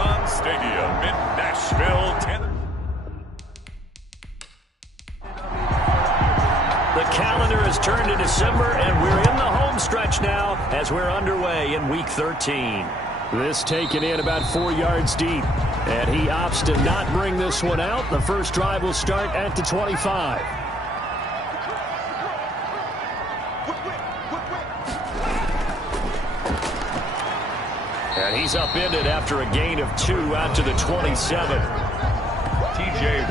Nissan Stadium in Nashville, Tennessee. The calendar has turned to December, and we're in the home stretch now as we're underway in Week 13. This taken in about 4 yards deep, and he opts to not bring this one out. The first drive will start at the 25. And he's upended after a gain of 2 out to the 27.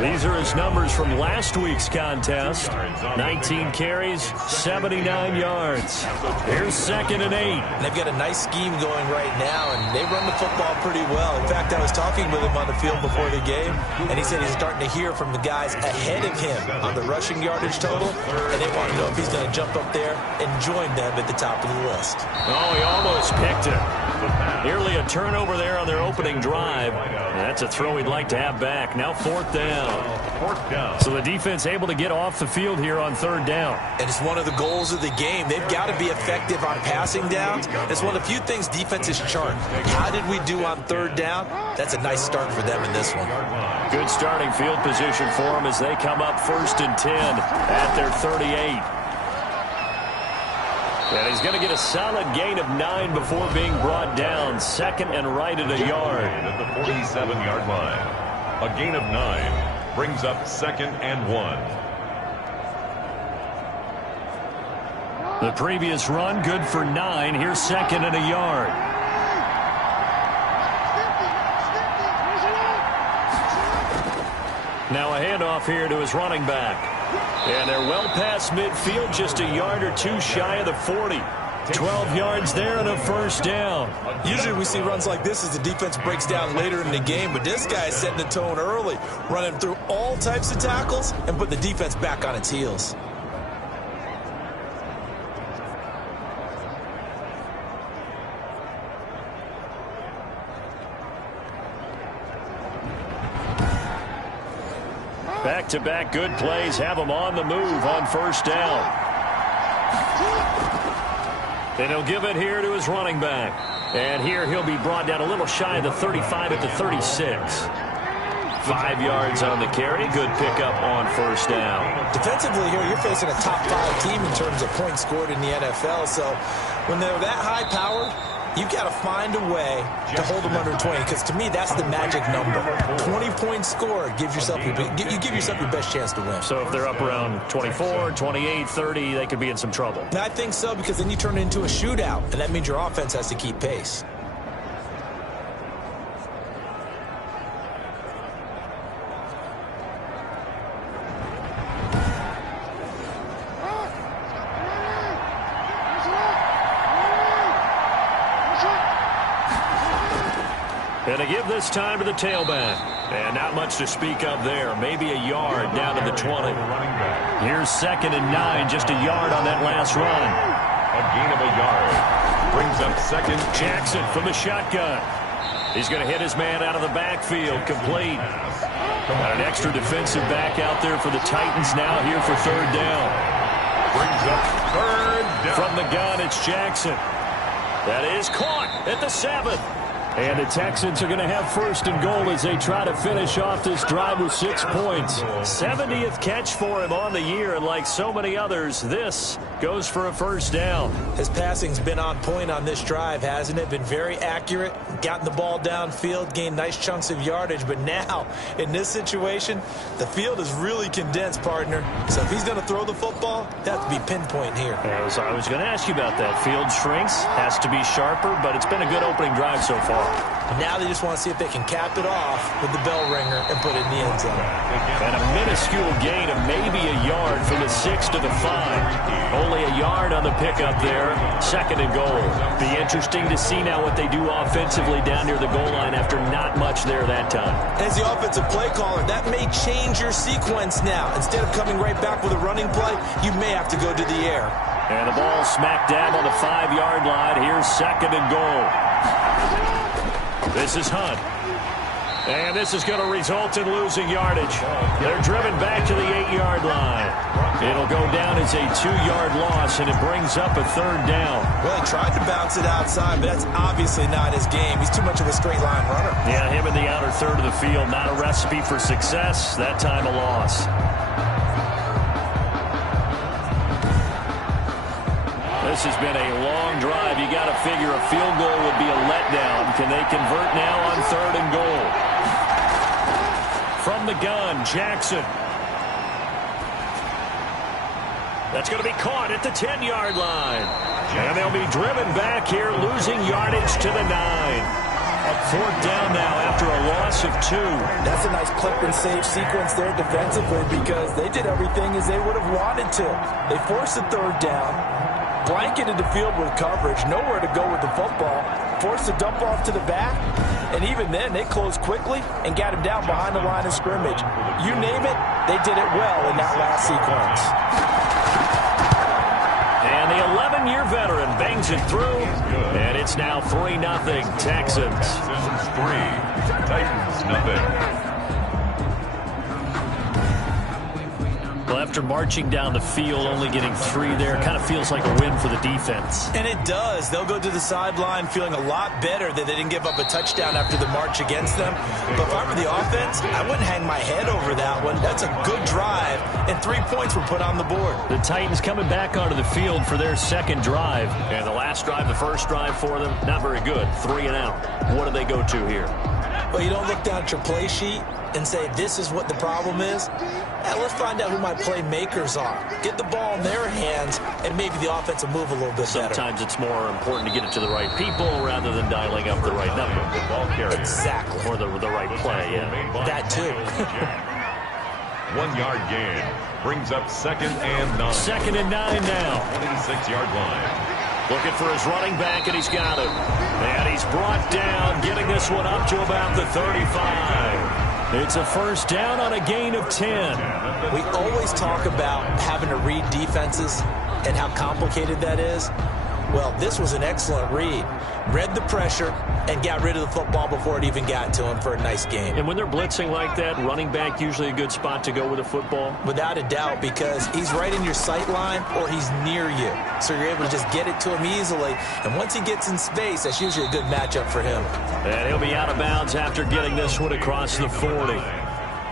These are his numbers from last week's contest. 19 carries, 79 yards. Here's 2nd and 8. They've got a nice scheme going right now, and they run the football pretty well. In fact, I was talking with him on the field before the game, and he said he's starting to hear from the guys ahead of him on the rushing yardage total, and they want to know if he's going to jump up there and join them at the top of the list. Oh, he almost picked it. Nearly a turnover there on their opening drive. And that's a throw he'd like to have back. Now 4th down. So the defense able to get off the field here on 3rd down. And it's one of the goals of the game. They've got to be effective on passing downs. It's one of the few things defenses chart. How did we do on 3rd down? That's a nice start for them in this one. Good starting field position for them as they come up 1st and 10 at their 38. And he's going to get a solid gain of 9 before being brought down. 2nd and right at a yard. At the 47-yard line. A gain of 9 brings up 2nd and 1. The previous run good for 9. Here's 2nd and a yard. Now a handoff here to his running back. And they're well past midfield, just a yard or 2 shy of the 40. 12 yards there and a 1st down. Usually we see runs like this as the defense breaks down later in the game, but this guy is setting the tone early, running through all types of tackles and put the defense back on its heels. Back-to-back good plays have them on the move on 1st down. And he'll give it here to his running back. And here he'll be brought down a little shy of the 35 at the 36. 5 yards on the carry. Good pickup on 1st down. Defensively here, you're facing a top 5 team in terms of points scored in the NFL. So when they're that high-powered, you've got to find a way to hold them under 20, because to me that's the magic number. 20-point score gives yourself you give yourself your best chance to win. So if they're up around 24, 28, 30, they could be in some trouble. And I think so, because then you turn it into a shootout, and that means your offense has to keep pace. And to give this time to the tailback. And not much to speak of there. Maybe a yard down to the 20. Here's 2nd and 9. Just a yard on that last run. A gain of a yard. Brings up 2nd. Jackson from the shotgun. He's going to hit his man out of the backfield. Complete. Got an extra defensive back out there for the Titans now here for 3rd down. Brings up 3rd down. From the gun, it's Jackson. That is caught at the 7. And the Texans are going to have 1st and goal as they try to finish off this drive with 6 points. 70th catch for him on the year, and like so many others, this goes for a 1st down. His passing's been on point on this drive, hasn't it? Been very accurate, gotten the ball downfield, gained nice chunks of yardage, but now, in this situation, the field is really condensed, partner. So if he's going to throw the football, that has to be pinpoint here. I was going to ask you about that. Field shrinks, has to be sharper, but it's been a good opening drive so far. Now they just want to see if they can cap it off with the bell ringer and put it in the end zone. And a minuscule gain of maybe a yard from the 6 to the 5. Only a yard on the pickup there. 2nd and goal. Be interesting to see now what they do offensively down near the goal line after not much there that time. As the offensive play caller, that may change your sequence now. Instead of coming right back with a running play, you may have to go to the air. And the ball smack dab on the 5-yard line. Here's 2nd and goal. This is Hunt. And this is going to result in losing yardage. They're driven back to the 8-yard line. It'll go down as a 2-yard loss, and it brings up a 3rd down. Well, he tried to bounce it outside, but that's obviously not his game. He's too much of a straight-line runner. Yeah, him in the outer third of the field, not a recipe for success. That time a loss. This has been a long drive. You got to figure a field goal would be a letdown. Can they convert now on 3rd and goal? From the gun, Jackson. That's going to be caught at the 10-yard line. And they'll be driven back here, losing yardage to the 9. A 4th down now after a loss of 2. That's a nice clip and save sequence there defensively because they did everything as they would have wanted to. They forced a 3rd down, blanketed the field with coverage, nowhere to go with the football, forced a dump off to the back, and even then they closed quickly and got him down behind the line of scrimmage. You name it, they did it well in that last sequence. And the 11-year veteran bangs it through, and it's now 3-0 Texans. 3, Titans nothing. Well, after marching down the field, only getting 3 there, kind of feels like a win for the defense. And it does. They'll go to the sideline feeling a lot better that they didn't give up a touchdown after the march against them. But if I were the offense, I wouldn't hang my head over that one. That's a good drive, and 3 points were put on the board. The Titans coming back onto the field for their 2nd drive. And the last drive, the first drive for them, not very good. 3 and out. What do they go to here? Well, you don't look down at your play sheet and say, this is what the problem is. Let's find out who my playmakers are. Get the ball in their hands, and maybe the offense will move a little bit better. Sometimes it's more important to get it to the right people rather than dialing up the right number. The ball carrier. Exactly. Or the right play, yeah. That too. 1-yard gain brings up 2nd and 9. 2nd and 9 now. 26-yard line. Looking for his running back, and he's got it. And he's brought down, getting this one up to about the 35. It's a 1st down on a gain of 10. We always talk about having to read defenses and how complicated that is. Well, this was an excellent read. Read the pressure and got rid of the football before it even got to him for a nice game. And when they're blitzing like that, running back usually a good spot to go with a football? Without a doubt, because he's right in your sight line or he's near you. So you're able to just get it to him easily. And once he gets in space, that's usually a good matchup for him. And he'll be out of bounds after getting this one across the 40.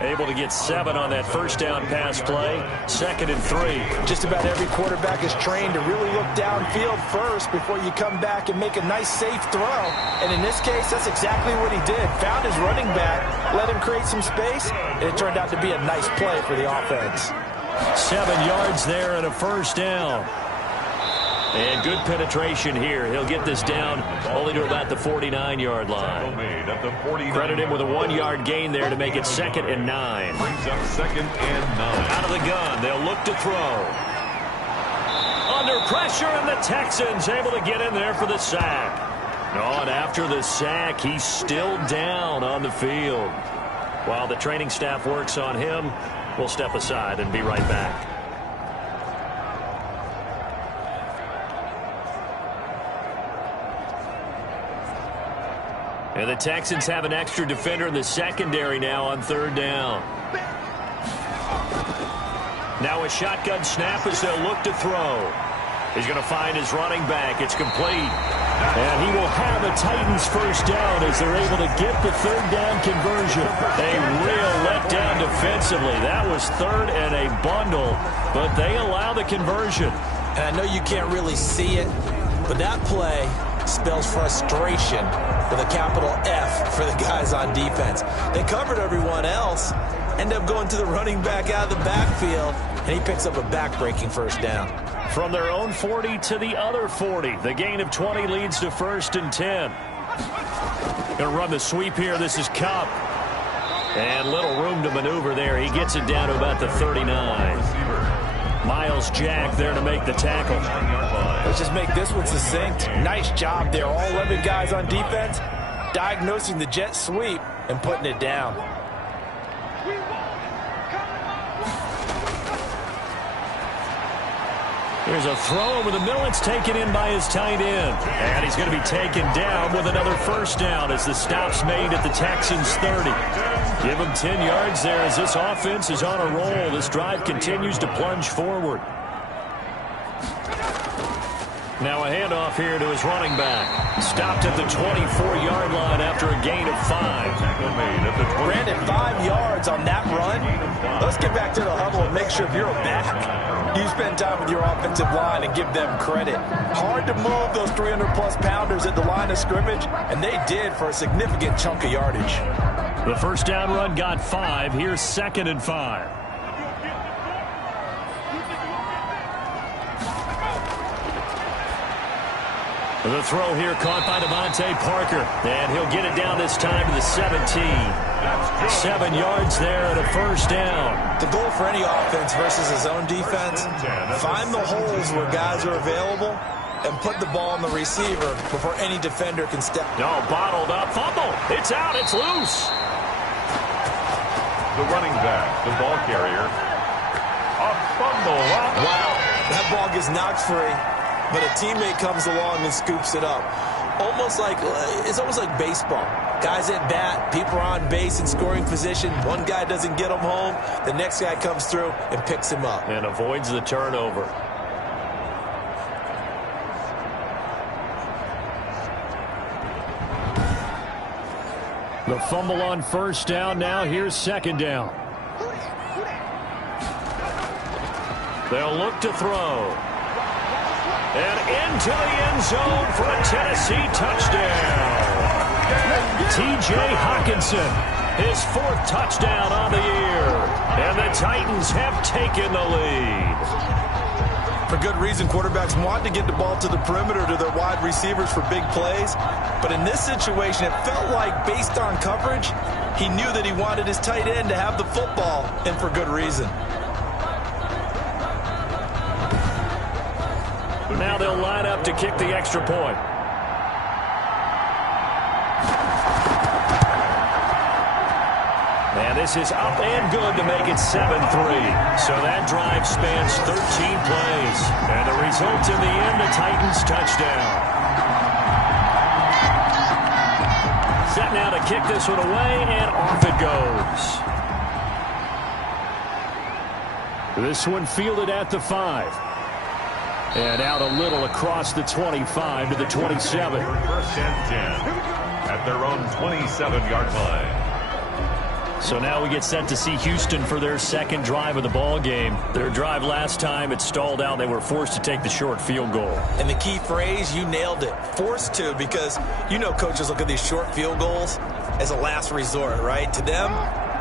Able to get 7 on that 1st down pass play. 2nd and 3. Just about every quarterback is trained to really look downfield first before you come back and make a nice, safe throw. And in this case, that's exactly what he did. Found his running back, let him create some space, and it turned out to be a nice play for the offense. 7 yards there and a 1st down. And good penetration here. He'll get this down only to about the 49-yard line. Credit him with a 1-yard gain there to make it 2nd and 9. Brings up 2nd and 9. Out of the gun, they'll look to throw. Under pressure, and the Texans able to get in there for the sack. Oh, and after the sack, he's still down on the field. While the training staff works on him, we'll step aside and be right back. And the Texans have an extra defender in the secondary now on 3rd down. Now a shotgun snap as they'll look to throw. He's going to find his running back. It's complete. And he will have a Titans 1st down as they're able to get the 3rd down conversion. A real letdown defensively. That was 3rd and a bundle, but they allow the conversion. And I know you can't really see it, but that play spells frustration with a capital F for the guys on defense. They covered everyone else, end up going to the running back out of the backfield, and he picks up a back-breaking 1st down. From their own 40 to the other 40. The gain of 20 leads to 1st and 10. Going to run the sweep here. This is Kupp. And little room to maneuver there. He gets it down to about the 39. Miles Jack there to make the tackle. Let's just make this one succinct. Nice job there. All 11 guys on defense diagnosing the jet sweep and putting it down. There's a throw over the middle. It's taken in by his tight end. And he's going to be taken down with another first down as the stop's made at the Texans' 30. Give him 10 yards there as this offense is on a roll. This drive continues to plunge forward. Now a handoff here to his running back. Stopped at the 24-yard line after a gain of 5. Brandon, 5 yards on that run. Let's get back to the huddle and make sure if you're a back, you spend time with your offensive line and give them credit. Hard to move those 300-plus pounders at the line of scrimmage, and they did for a significant chunk of yardage. The first down run got 5. Here's 2nd and 5. The throw here caught by Devontae Parker. And he'll get it down this time to the 17. 7 yards there and a first down. The goal for any offense versus his own defense, find the holes where guys are available and put the ball on the receiver before any defender can step. No, bottled up. Fumble. It's out. It's loose. The running back, the ball carrier. A fumble. Wow. That ball gets knocked free, but a teammate comes along and scoops it up. It's almost like baseball. Guys at bat, people are on base in scoring position. One guy doesn't get him home. The next guy comes through and picks him up. And avoids the turnover. The fumble on first down. Now here's 2nd down. They'll look to throw. And into the end zone for a Tennessee touchdown. T.J. Hockenson, his 4th touchdown on the year. And the Titans have taken the lead. For good reason, quarterbacks want to get the ball to the perimeter to their wide receivers for big plays. But in this situation, it felt like based on coverage, he knew that he wanted his tight end to have the football, and for good reason. Now they'll line up to kick the extra point. And this is up and good to make it 7-3. So that drive spans 13 plays. And the result in the end, the Titans touchdown. Set now to kick this one away, and off it goes. This one fielded at the 5. And out a little across the 25 to the 27. First and 10 at their own 27-yard line. So now we get set to see Houston for their 2nd drive of the ball game. Their drive last time, it stalled out. They were forced to take the short field goal. And the key phrase, you nailed it. Forced to, because you know coaches look at these short field goals as a last resort, right? To them,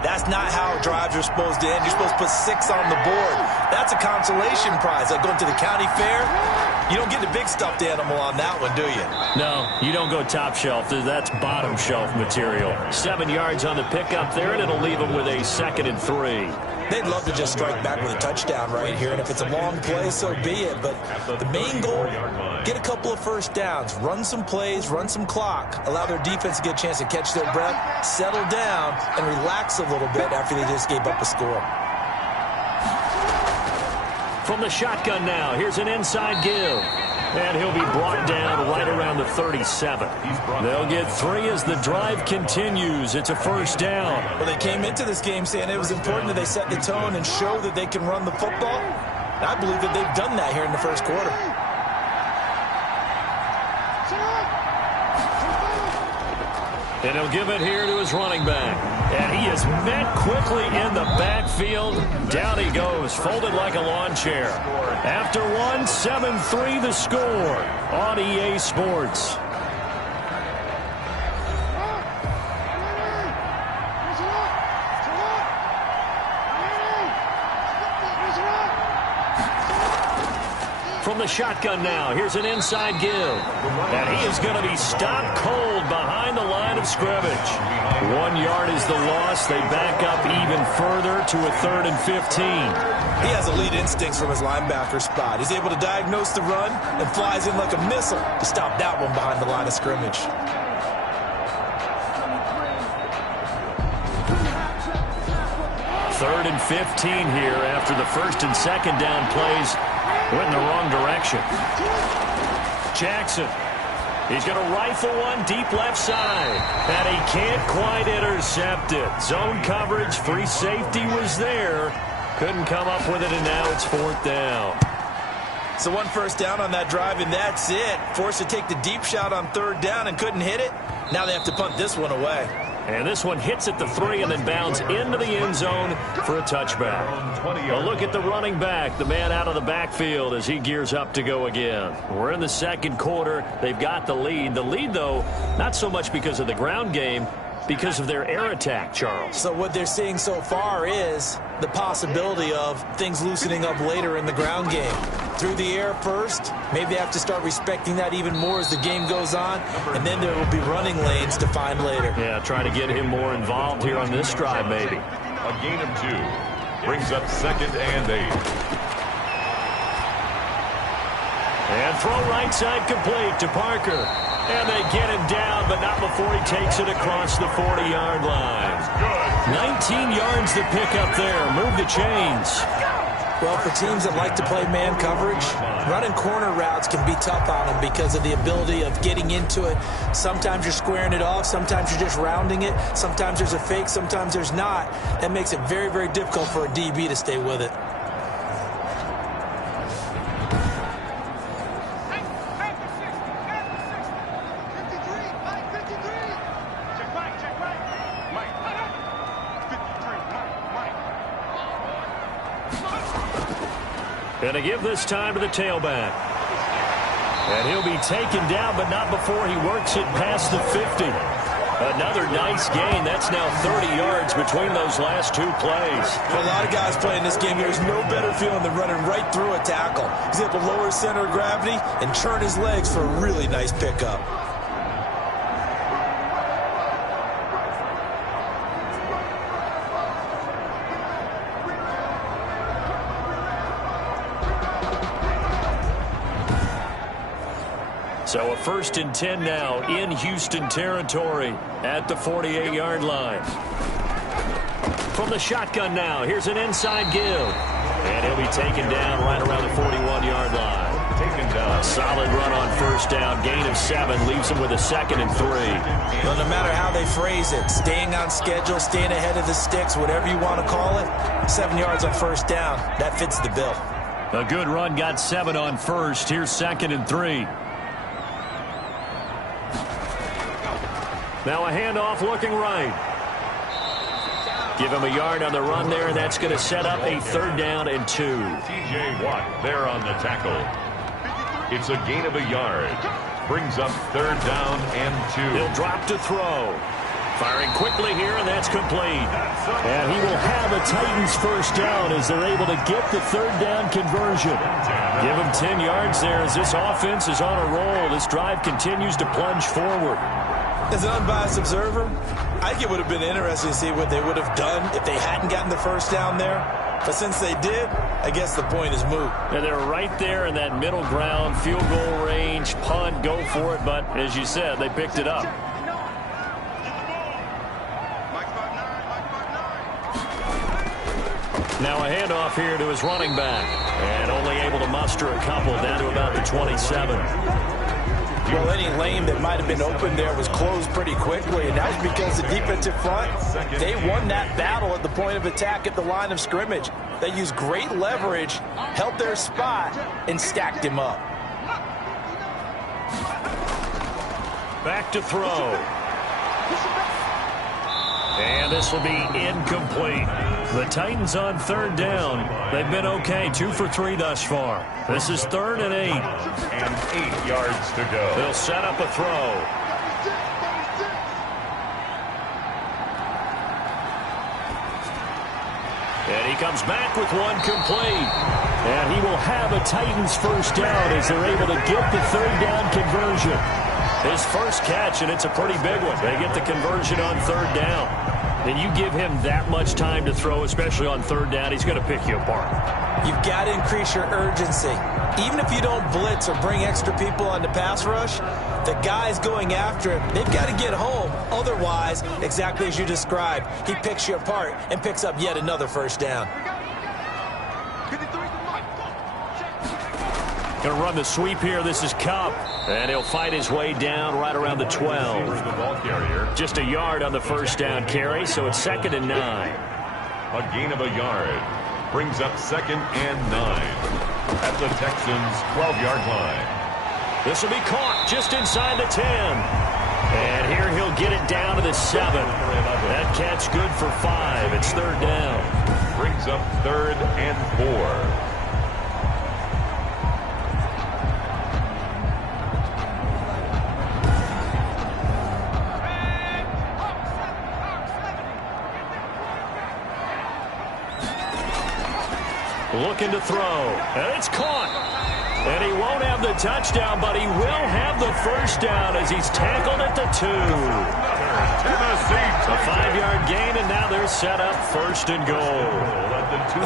that's not how drives are supposed to end. You're supposed to put 6 on the board. That's a consolation prize. Like going to the county fair, you don't get the big stuffed animal on that one, do you? No, you don't go top shelf. That's bottom shelf material. 7 yards on the pickup there, and it'll leave them with a 2nd and 3. They'd love to just strike back with a touchdown right here, and if it's a long play, so be it. But the main goal, get a couple of first downs, run some plays, run some clock, allow their defense to get a chance to catch their breath, settle down, and relax a little bit after they just gave up a score. From the shotgun now, here's an inside give. And he'll be brought down right around the 37. They'll get 3 as the drive continues. It's a first down. Well, they came into this game saying it was important that they set the tone and show that they can run the football. And I believe that they've done that here in the first quarter. And he'll give it here to his running back. And he is met quickly in the backfield. Down he goes, folded like a lawn chair. After 1, 7-3 the score on EA Sports. From the shotgun now, here's an inside give. And he is going to be stopped cold behind the line of scrimmage. 1 yard is the loss. They back up even further to a 3rd and 15. He has elite instincts from his linebacker spot. He's able to diagnose the run and flies in like a missile to stop that one behind the line of scrimmage. Third and 15 here after the 1st and 2nd down plays Went in the wrong direction. Jackson. He's going to rifle one deep left side. And he can't quite intercept it. Zone coverage, free safety was there. Couldn't come up with it, and now it's 4th down. So 1 first down on that drive, and that's it. Forced to take the deep shot on 3rd down and couldn't hit it. Now they have to punt this one away. And this one hits at the 3 and then bounds into the end zone for a touchback. A look at the running back, the man out of the backfield as he gears up to go again. We're in the 2nd quarter. They've got the lead. The lead, though, not so much because of the ground game, because of their air attack, Charles. So what they're seeing so far is the possibility of things loosening up later in the ground game. Through the air first, maybe they have to start respecting that even more as the game goes on, and then there will be running lanes to find later. Yeah, try to get him more involved here on this drive, maybe. A gain of 2 brings up 2nd and 8. And throw right side complete to Parker. And they get him down, but not before he takes it across the 40-yard line. 19 yards to pick up there. Move the chains. Well, for teams that like to play man coverage, running corner routes can be tough on them because of the ability of getting into it. Sometimes you're squaring it off. Sometimes you're just rounding it. Sometimes there's a fake. Sometimes there's not. That makes it very, very difficult for a DB to stay with it. Going to give this time to the tailback. And he'll be taken down, but not before he works it past the 50. Another nice gain. That's now 30 yards between those last 2 plays. For a lot of guys playing this game, there's no better feeling than running right through a tackle. He's able to lower his center of gravity and churn his legs for a really nice pickup. So a 1st and 10 now in Houston territory at the 48-yard line. From the shotgun now, here's an inside give. And he'll be taken down right around the 41-yard line. Taken down. A solid run on 1st down. Gain of 7 leaves him with a 2nd and 3. Well, no matter how they phrase it, staying on schedule, staying ahead of the sticks, whatever you want to call it, 7 yards on 1st down, that fits the bill. A good run, got 7 on 1st. Here's 2nd and 3. Now a handoff looking right. Give him a yard on the run there, and that's going to set up a 3rd down and 2. T.J. Watt there on the tackle. It's a gain of a yard. Brings up 3rd down and 2. He'll drop to throw. Firing quickly here, and that's complete. And he will have a Titans 1st down as they're able to get the 3rd down conversion. Give him 10 yards there as this offense is on a roll. This drive continues to plunge forward. As an unbiased observer, I think it would have been interesting to see what they would have done if they hadn't gotten the 1st down there. But since they did, I guess the point is moot. And they're right there in that middle ground, field goal range, punt, go for it. But as you said, they picked it up. Now a handoff here to his running back. And only able to muster a couple down to about the 27. Well, any lane that might have been open there was closed pretty quickly, and that was because the defensive front, they won that battle at the point of attack at the line of scrimmage. They used great leverage, held their spot, and stacked him up. Back to throw. And this will be incomplete. The Titans on 3rd down. They've been okay, 2 for 3 thus far. This is 3rd and 8. And 8 yards to go. They'll set up a throw. And he comes back with one complete. And he will have a Titans 1st down as they're able to get the 3rd down conversion. His first catch, and it's a pretty big one. They get the conversion on 3rd down. And you give him that much time to throw, especially on 3rd down, he's going to pick you apart. You've got to increase your urgency. Even if you don't blitz or bring extra people on the pass rush, the guys going after him, they've got to get home. Otherwise, exactly as you described, he picks you apart and picks up yet another 1st down. Going to run the sweep here. This is Kupp. And he'll fight his way down right around the 12. The ball carrier. Just a yard on the first down carry, so it's 2nd and 9. A gain of a yard. Brings up 2nd and 9. At the Texans' 12-yard line. This will be caught just inside the 10. And here he'll get it down to the 7. That catch good for 5. It's 3rd down. Brings up 3rd and 4. Looking to throw. And it's caught. And he won't have the touchdown, but he will have the first down as he's tackled at the 2. A 5-yard gain, and now they're set up 1st and goal.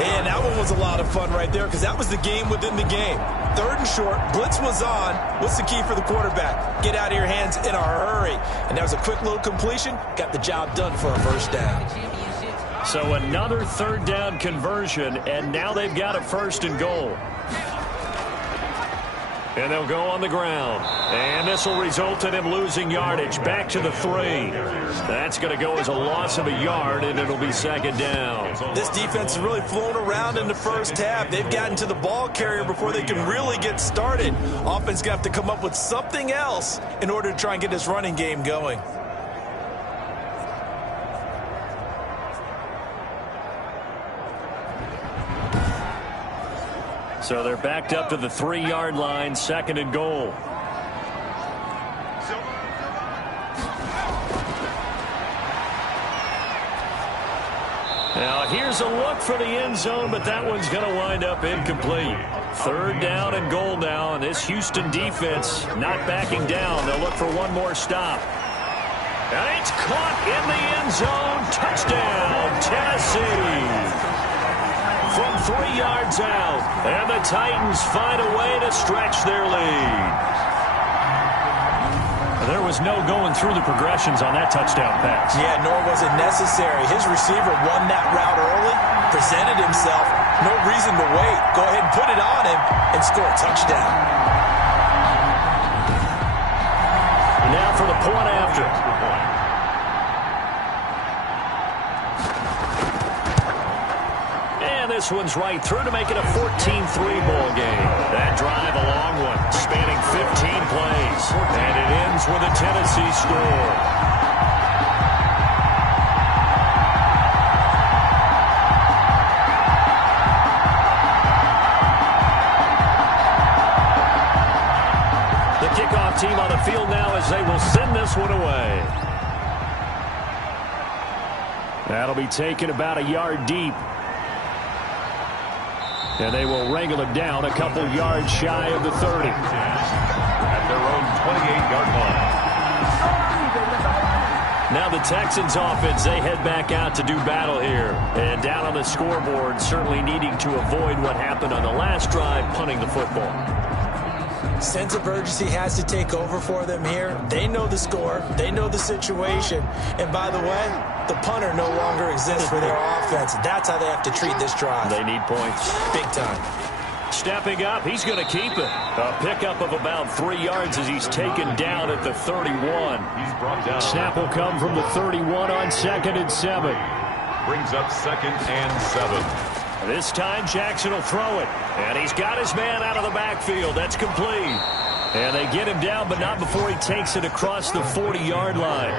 And that one was a lot of fun right there because that was the game within the game. 3rd and short. Blitz was on. What's the key for the quarterback? Get out of your hands in a hurry. And that was a quick little completion. Got the job done for a first down. So another 3rd down conversion, and now they've got a 1st and goal. And they'll go on the ground. And this will result in him losing yardage back to the 3. That's going to go as a loss of a yard, and it'll be 2nd down. This defense has really flown around in the first half. They've gotten to the ball carrier before they can really get started. Offense going to have to come up with something else in order to try and get this running game going. So they're backed up to the 3-yard line, 2nd and goal. Now here's a look for the end zone, but that one's going to wind up incomplete. 3rd down and goal now, and this Houston defense not backing down. They'll look for one more stop. And it's caught in the end zone. Touchdown, Tennessee. From 3 yards out, and the Titans find a way to stretch their lead. There was no going through the progressions on that touchdown pass. Yeah, nor was it necessary. His receiver won that route early, presented himself, no reason to wait. Go ahead and put it on him and score a touchdown. Now for the point after. This one's right through to make it a 14-3 ball game. That drive, a long one, spanning 15 plays. And it ends with a Tennessee score. The kickoff team on the field now as they will send this one away. That'll be taken about a yard deep. And they will wrangle it down a couple yards shy of the 30. At their own 28-yard line. Now the Texans offense, they head back out to do battle here. And down on the scoreboard, certainly needing to avoid what happened on the last drive, punting the football. Sense of urgency has to take over for them here. They know the score. They know the situation. And by the way, the punter no longer exists for their offense. That's how they have to treat this drive. They need points. Big time. Stepping up, he's going to keep it. A pickup of about 3 yards as he's taken down at the 31. He's brought down. Snap will come from the 31 on 2nd and 7. Brings up 2nd and 7. This time Jackson will throw it. And he's got his man out of the backfield. That's complete. And they get him down, but not before he takes it across the 40-yard line.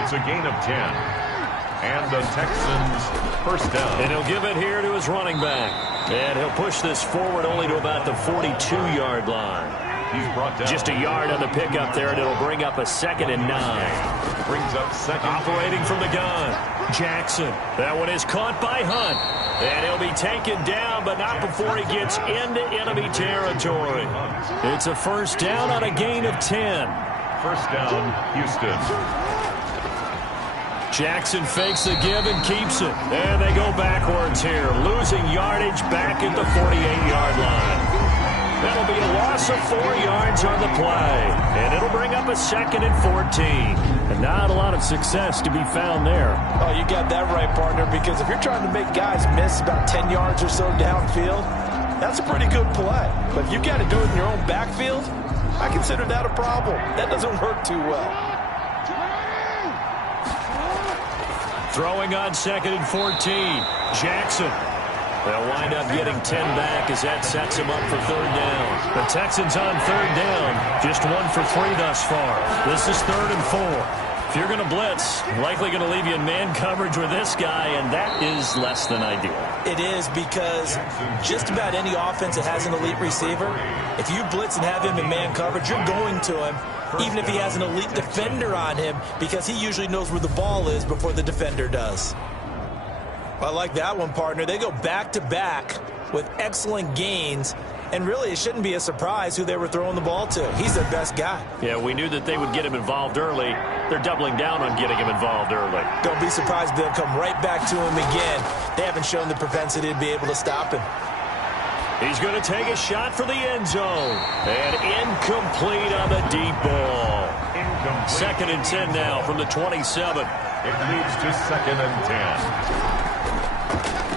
It's a gain of 10. And the Texans first down. And he'll give it here to his running back. And he'll push this forward only to about the 42-yard line. He's brought down. Just a yard on the pickup there, and it'll bring up a 2nd and 9. Brings up 2nd. Operating from the gun. Jackson. That one is caught by Hunt. And he'll be taken down, but not before he gets into enemy territory. It's a first down on a gain of 10. First down, Houston. Jackson fakes the give and keeps it. And they go backwards here, losing yardage back at the 48-yard line. That'll be a loss of 4 yards on the play. And it'll bring up a 2nd and 14. And not a lot of success to be found there. Oh, you got that right, partner, because if you're trying to make guys miss about 10 yards or so downfield, That's a pretty good play. But if you've got to do it in your own backfield, I consider that a problem. That doesn't work too well. Throwing on 2nd and 14. Jackson. They'll wind up getting 10 back as that sets him up for 3rd down. The Texans on 3rd down. Just 1 for 3 thus far. This is 3rd and 4. If you're going to blitz, likely going to leave you in man coverage with this guy, and that is less than ideal. It is, because just about any offense that has an elite receiver, if you blitz and have him in man coverage, you're going to him, even if he has an elite defender on him, because he usually knows where the ball is before the defender does. I like that one, partner. They go back-to-back with excellent gains, and really it shouldn't be a surprise who they were throwing the ball to. He's their best guy. Yeah, we knew that they would get him involved early. They're doubling down on getting him involved early. Don't be surprised if they'll come right back to him again. They haven't shown the propensity to be able to stop him. He's going to take a shot for the end zone. And incomplete on the deep ball. 2nd and 10 now from the 27. It leads to 2nd and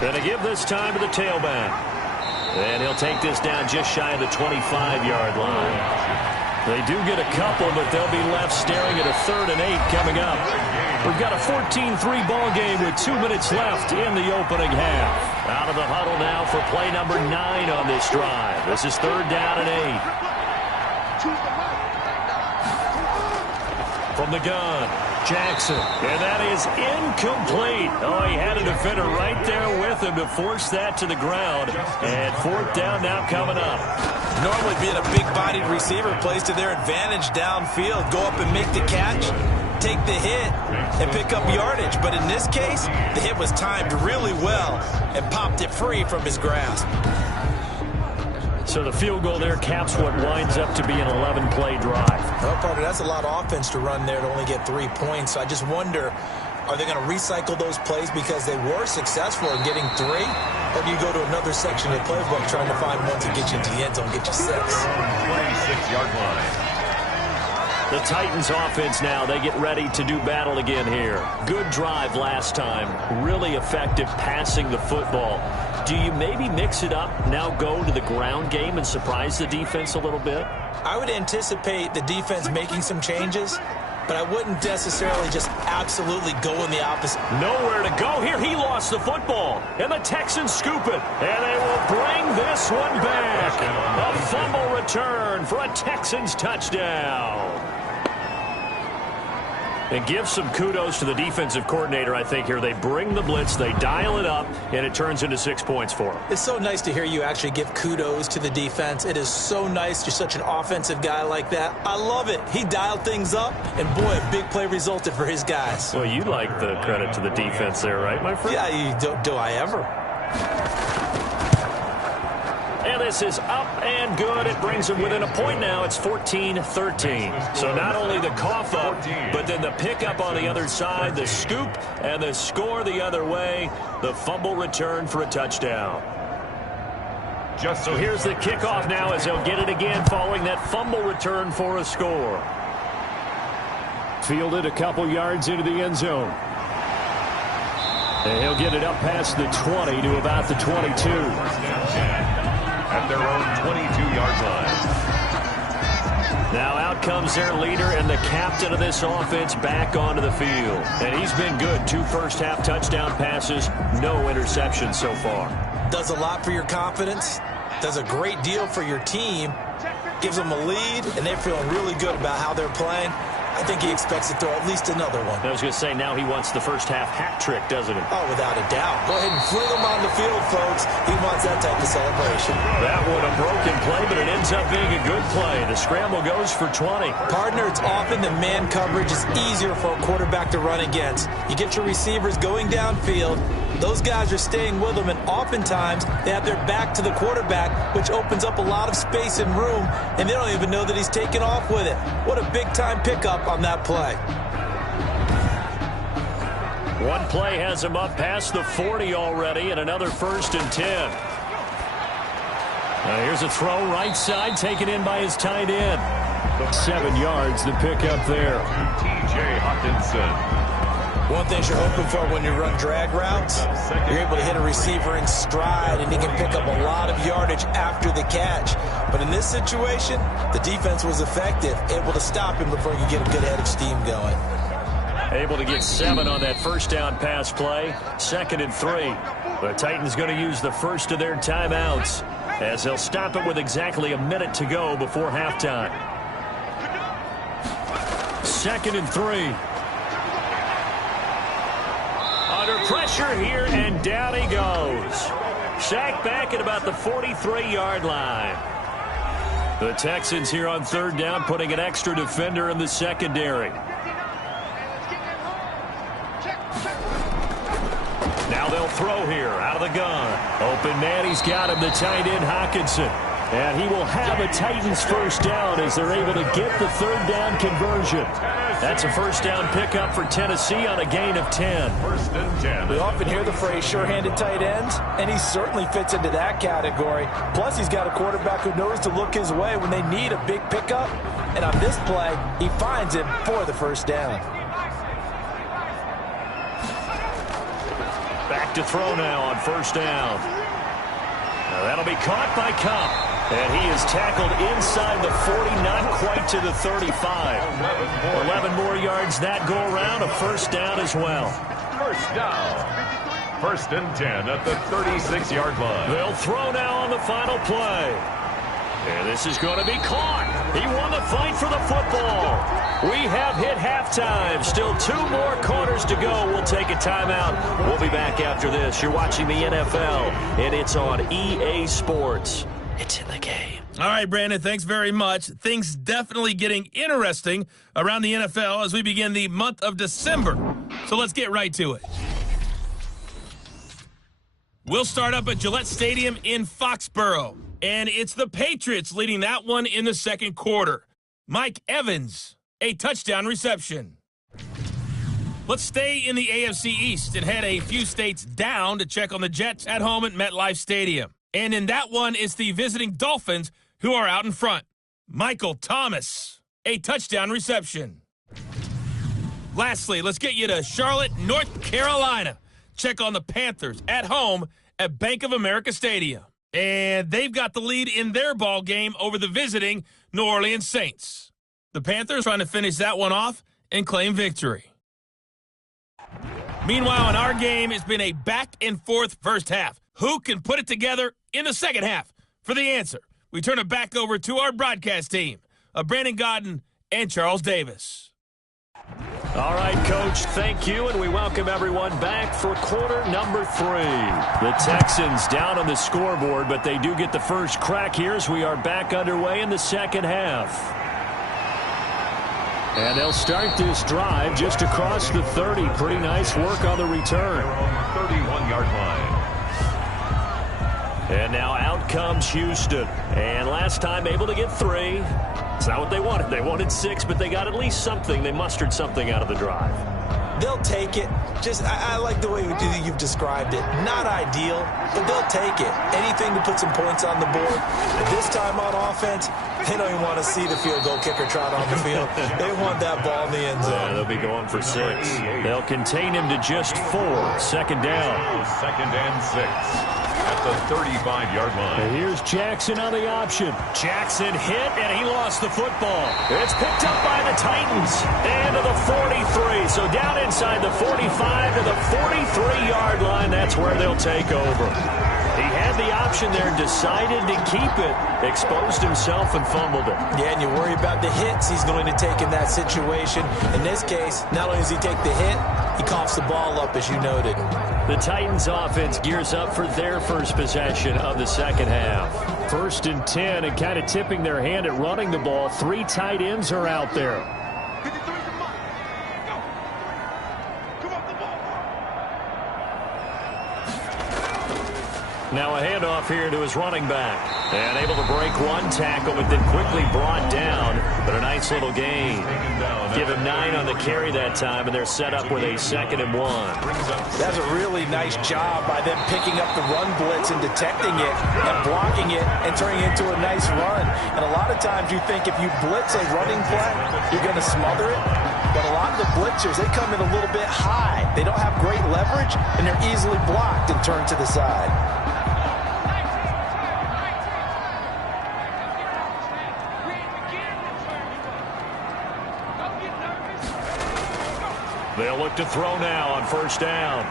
10. Going to give this time to the tailback. And he'll take this down just shy of the 25-yard line. They do get a couple, but they'll be left staring at a 3rd and 8 coming up. We've got a 14-3 ball game with 2 minutes left in the opening half. Out of the huddle now for play number 9 on this drive. This is 3rd down and 8. From the gun, Jackson. And that is incomplete. Oh, he had a defender right there with him to force that to the ground. And 4th down now coming up. Normally being a big-bodied receiver plays to their advantage downfield. Go up and make the catch, take the hit, and pick up yardage. But in this case, the hit was timed really well and popped it free from his grasp. So the field goal there caps what winds up to be an 11-play drive. Well, partner, that's a lot of offense to run there to only get 3 points. So I just wonder, are they going to recycle those plays because they were successful in getting 3? Or do you go to another section of the playbook trying to find one to get you into the end zone, get you 6? 26-yard line. The Titans offense now, they get ready to do battle again here. Good drive last time. Really effective passing the football. Do you maybe mix it up, now go to the ground game and surprise the defense a little bit? I would anticipate the defense making some changes, but I wouldn't necessarily just absolutely go in the opposite. Nowhere to go here. He lost the football, and the Texans scoop it, and they will bring this one back. A fumble return for a Texans touchdown. And give some kudos to the defensive coordinator, I think, here. They bring the blitz, they dial it up, and it turns into 6 points for them. It's so nice to hear you actually give kudos to the defense. It is so nice. You're such an offensive guy like that. I love it. He dialed things up, and boy, a big play resulted for his guys. Well, you like the credit to the defense there, right, my friend? Yeah, do I ever? And this is up and good. It brings them within a point now. It's 14-13. So not only the cough up, but then the pickup on the other side, the scoop, and the score the other way. The fumble return for a touchdown. So here's the kickoff now as they'll get it again following that fumble return for a score. Fielded a couple yards into the end zone. And he'll get it up past the 20 to about the 22. At their own 22-yard line. Now out comes their leader and the captain of this offense back onto the field. And he's been good. 2 first-half touchdown passes, no interceptions so far. Does a lot for your confidence, does a great deal for your team, gives them a lead, and they're feeling really good about how they're playing. I think he expects to throw at least another one. I was going to say, now he wants the first-half hat trick, doesn't he? Oh, without a doubt. Go ahead and fling him on the field, folks. He wants that type of celebration. That one a broken play, but it ends up being a good play. The scramble goes for 20. Partner, it's often the man coverage is easier for a quarterback to run against. You get your receivers going downfield. Those guys are staying with them, and oftentimes they have their back to the quarterback, which opens up a lot of space and room, and they don't even know that he's taken off with it. What a big-time pickup on that play. One play has him up past the 40 already, and another 1st and 10. Now here's a throw right side, taken in by his tight end. 7 yards, the pickup there. T.J. Hawkinson. One thing you're hoping for when you run drag routes, you're able to hit a receiver in stride, and he can pick up a lot of yardage after the catch. But in this situation, the defense was effective, able to stop him before he could get a good head of steam going. Able to get 7 on that first down pass play. 2nd and 3. The Titans going to use the first of their timeouts as they'll stop it with exactly a minute to go before halftime. 2nd and 3. Under pressure here, and down he goes. Sacked back at about the 43-yard line. The Texans here on 3rd down, putting an extra defender in the secondary. Now they'll throw here out of the gun. Open man, he's got him, the tight end Hockenson. And he will have a Titans first down as they're able to get the 3rd down conversion. That's a first down pickup for Tennessee on a gain of 10. 1st and 10. We often hear the phrase sure-handed tight ends, and he certainly fits into that category. Plus, he's got a quarterback who knows to look his way when they need a big pickup. And on this play, he finds him for the first down. Back to throw now on 1st down. Now that'll be caught by Kupp. And he is tackled inside the 40, not quite to the 35. 11 more yards that go around, a first down as well. First down. 1st and 10 at the 36-yard line. They'll throw now on the final play. And this is going to be caught. He won the fight for the football. We have hit halftime. Still 2 more quarters to go. We'll take a timeout. We'll be back after this. You're watching the NFL, and it's on EA Sports. It's in the game. All right, Brandon, thanks very much. Things definitely getting interesting around the NFL as we begin the month of December. So let's get right to it. We'll start up at Gillette Stadium in Foxborough. And it's the Patriots leading that one in the 2nd quarter. Mike Evans, a touchdown reception. Let's stay in the AFC East and head a few states down to check on the Jets at home at MetLife Stadium. And in that one, it's the visiting Dolphins who are out in front. Michael Thomas, a touchdown reception. Lastly, let's get you to Charlotte, North Carolina. Check on the Panthers at home at Bank of America Stadium. And they've got the lead in their ball game over the visiting New Orleans Saints. The Panthers trying to finish that one off and claim victory. Meanwhile, in our game, it's been a back-and-forth first half. Who can put it together in the second half? For the answer, we turn it back over to our broadcast team of Brandon Gaudin and Charles Davis. All right, Coach, thank you, and we welcome everyone back for quarter number 3. The Texans down on the scoreboard, but they do get the first crack here as we are back underway in the second half. And they'll start this drive just across the 30. Pretty nice work on the return. 31-yard line. And now out comes Houston. And last time able to get 3. It's not what they wanted. They wanted 6, but they got at least something. They mustered something out of the drive. They'll take it. I like the way you've described it. Not ideal, but they'll take it. Anything to put some points on the board. But this time on offense, they don't even want to see the field goal kicker trot on the field. They want that ball in the end zone. Yeah, they'll be going for 6. They'll contain him to just 4. 2nd down. 2nd and 6 at the 35-yard line. And here's Jackson on the option. Jackson hit, and he lost the football. It's picked up by the Titans. And to the 43. So down inside the 45 to the 43-yard line. That's where they'll take over. He had the option there, decided to keep it, exposed himself and fumbled it. Yeah, and you worry about the hits he's going to take in that situation. In this case, not only does he take the hit, he coughs the ball up, as you noted. The Titans offense gears up for their first possession of the second half. 1st and 10, and kind of tipping their hand at running the ball. 3 tight ends are out there. Now a handoff here to his running back. And able to break one tackle, but then quickly brought down. But a nice little gain. Give him 9 on the carry that time, and they're set up with a 2nd and 1. That's a really nice job by them picking up the run blitz and detecting it and blocking it and turning it into a nice run. And a lot of times you think if you blitz a running play, you're going to smother it. But a lot of the blitzers, they come in a little bit high. They don't have great leverage, and they're easily blocked and turned to the side. They'll look to throw now on first down.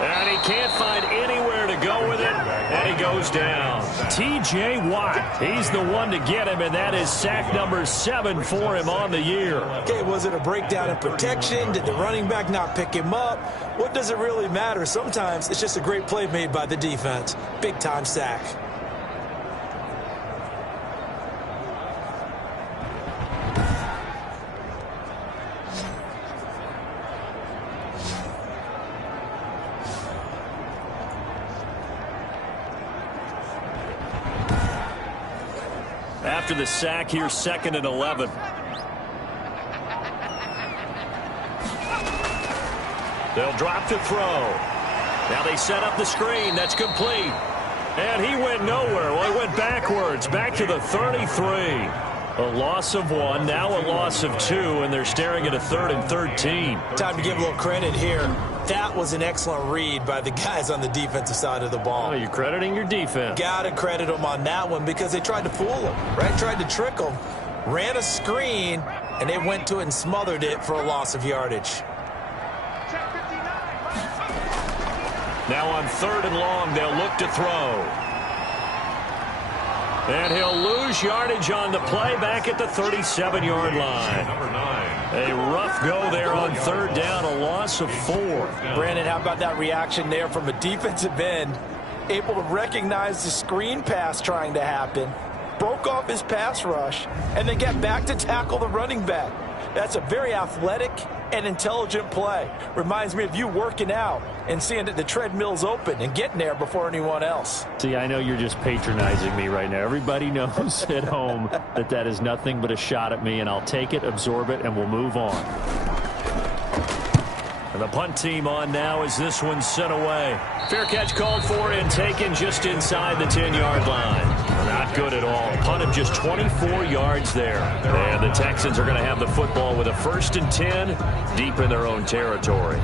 And he can't find anywhere to go with it, and he goes down. T.J. Watt, he's the one to get him, and that is sack number 7 for him on the year. Okay, was it a breakdown in protection? Did the running back not pick him up? What does it really matter? Sometimes it's just a great play made by the defense. Big-time sack. After the sack, here's 2nd and 11. They'll drop to throw. Now they set up the screen. That's complete. And he went nowhere. Well, he went backwards, back to the 33. A loss of 1, now a loss of 2, and they're staring at a 3rd and 13. Time to give a little credit here. That was an excellent read by the guys on the defensive side of the ball. Oh, you're crediting your defense. Got to credit them on that one because they tried to fool him, right? Tried to trick him, ran a screen, and they went to it and smothered it for a loss of yardage. Now on 3rd and long, they'll look to throw. And he'll lose yardage on the play back at the 37-yard line. Number 9. A rough go there on 3rd down, a loss of 4. Brandon, how about that reaction there from a defensive end? Able to recognize the screen pass trying to happen, broke off his pass rush, and then get back to tackle the running back. That's a very athletic and intelligent play. Reminds me of you working out and seeing that the treadmill's open and getting there before anyone else. See, I know you're just patronizing me right now. Everybody knows at home that that is nothing but a shot at me, and I'll take it, absorb it, and we'll move on. And the punt team on now as this one's sent away. Fair catch called for and taken just inside the 10-yard line. Not good at all. Punt of just 24 yards there. And the Texans are going to have the football with a 1st and 10 deep in their own territory.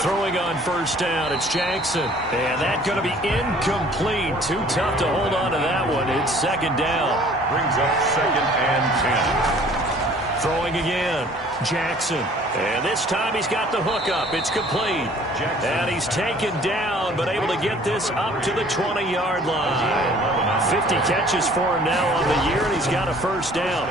Throwing on first down, it's Jackson. And that's going to be incomplete. Too tough to hold on to that one. It's 2nd down. Brings up 2nd and 10. Throwing again, Jackson. And this time he's got the hook up. It's complete. And he's taken down, but able to get this up to the 20-yard line. 50 catches for him now on the year, and he's got a 1st down.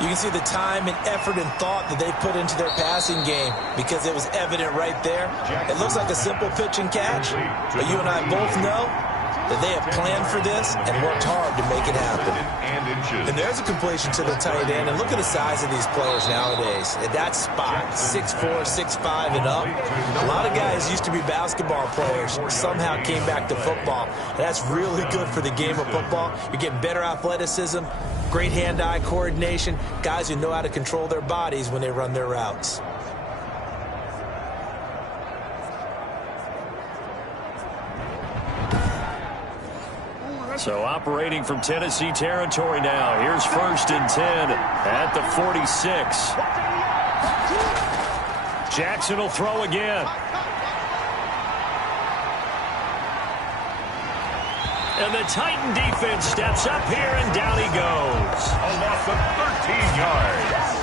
You can see the time and effort and thought that they put into their passing game because it was evident right there. It looks like a simple pitch and catch, but you and I both know that they have planned for this and worked hard to make it happen. And there's a completion to the tight end, and look at the size of these players nowadays. At that spot, 6'4", 6'5", and up. A lot of guys used to be basketball players, somehow came back to football. And that's really good for the game of football. You're getting better athleticism, great hand-eye coordination, guys who know how to control their bodies when they run their routes. So operating from Tennessee territory now. Here's 1st and 10 at the 46. Jackson will throw again. And the Titan defense steps up here, and down he goes. A loss of 13 yards.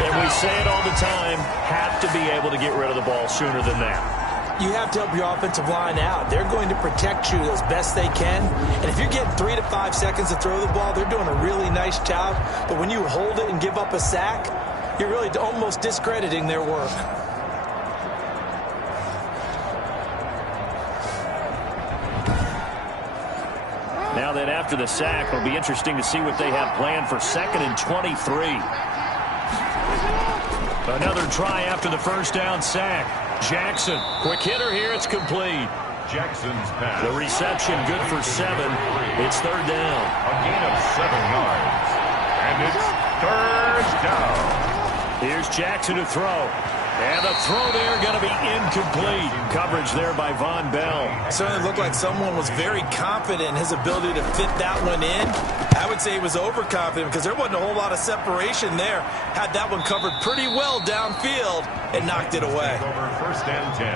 And we say it all the time, have to be able to get rid of the ball sooner than that. You have to help your offensive line out. They're going to protect you as best they can. And if you're getting 3 to 5 seconds to throw the ball, they're doing a really nice job. But when you hold it and give up a sack, you're really almost discrediting their work. Now that after the sack, it'll be interesting to see what they have planned for 2nd and 23. Another try after the 1st down sack. Jackson, quick hitter here, it's complete. Jackson's pass. The reception good for 7. It's 3rd down. A gain of 7 yards. And it's 3rd down. Here's Jackson to throw. And the throw there going to be incomplete. Coverage there by Von Bell. It certainly looked like someone was very confident in his ability to fit that one in. I would say he was overconfident because there wasn't a whole lot of separation there. Had that one covered pretty well downfield and knocked it away. Over 1st and 10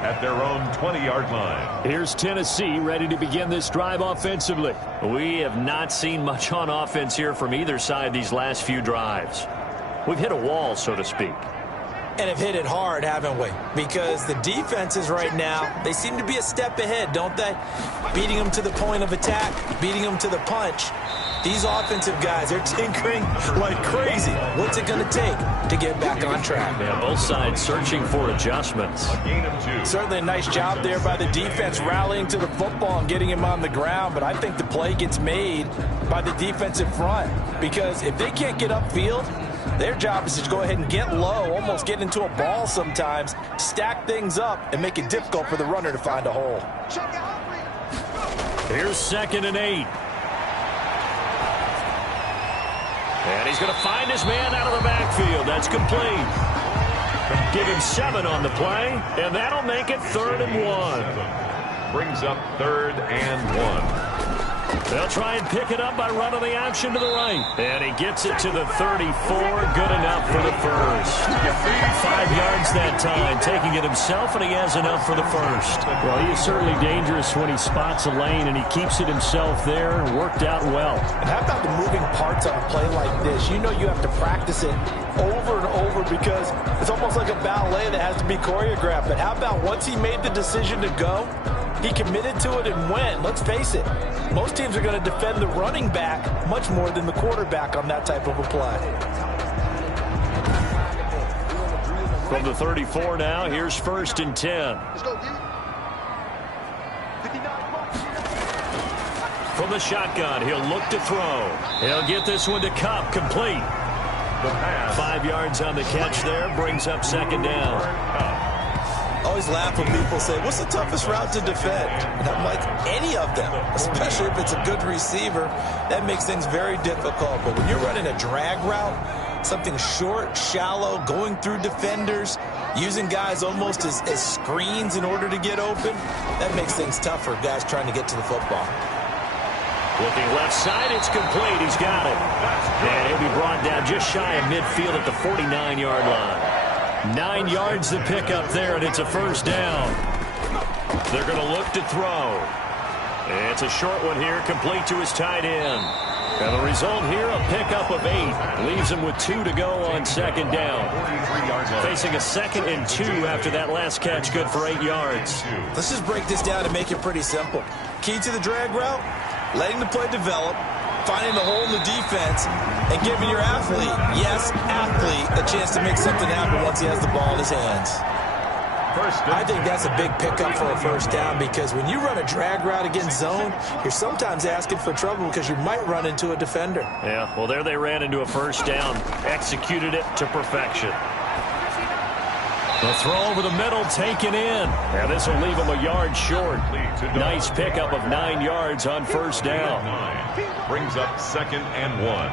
at their own 20-yard line. Here's Tennessee ready to begin this drive offensively. We have not seen much on offense here from either side these last few drives. We've hit a wall, so to speak. And have hit it hard, haven't we? Because the defenses right now, they seem to be a step ahead, don't they? Beating them to the point of attack, beating them to the punch. These offensive guys, they're tinkering like crazy. What's it going to take to get back on track? Yeah, both sides searching for adjustments. A gain of 2. Certainly a nice job there by the defense rallying to the football and getting him on the ground, but I think the play gets made by the defensive front because if they can't get upfield, their job is to go ahead and get low, almost get into a ball sometimes, stack things up, and make it difficult for the runner to find a hole. Here's 2nd and 8. And he's going to find his man out of the backfield. That's complete. Give him 7 on the play, and that'll make it 3rd and 1. Brings up 3rd and 1. They'll try and pick it up by running the action to the right. And he gets it to the 34. Good enough for the first. 5 yards that time, taking it himself, and he has enough for the first. Well, he is certainly dangerous when he spots a lane, and he keeps it himself there. Worked out well. And how about the moving parts on a play like this? You know you have to practice it over and over because it's almost like a ballet that has to be choreographed. But how about once he made the decision to go, he committed to it and went. Let's face it, most teams are going to defend the running back much more than the quarterback on that type of a play. From the 34 now, here's 1st and 10. From the shotgun, he'll look to throw. He'll get this one to Kupp, complete. 5 yards on the catch there, brings up 2nd down. Always laugh when people say, what's the toughest route to defend? And I'm like, any of them, especially if it's a good receiver. That makes things very difficult. But when you're running a drag route, something short, shallow, going through defenders, using guys almost as screens in order to get open, that makes things tough for guys trying to get to the football. Looking left side, it's complete. He's got it. And he'll be brought down just shy of midfield at the 49-yard line. 9 yards to pick up there, and it's a 1st down. They're going to look to throw. It's a short one here, complete to his tight end. And the result here, a pickup of 8. Leaves him with 2 to go on 2nd down. Facing a 2nd and 2 after that last catch, good for 8 yards. Let's just break this down and make it pretty simple. Key to the drag route, letting the play develop, finding the hole in the defense, and giving your athlete, yes, athlete, a chance to make something happen once he has the ball in his hands. I think that's a big pickup for a 1st down because when you run a drag route against zone, you're sometimes asking for trouble because you might run into a defender. Yeah, well, there they ran into a 1st down, executed it to perfection. The throw over the middle, taken in. And this will leave him a yard short. Nice pickup of 9 yards on 1st down. Brings up 2nd and 1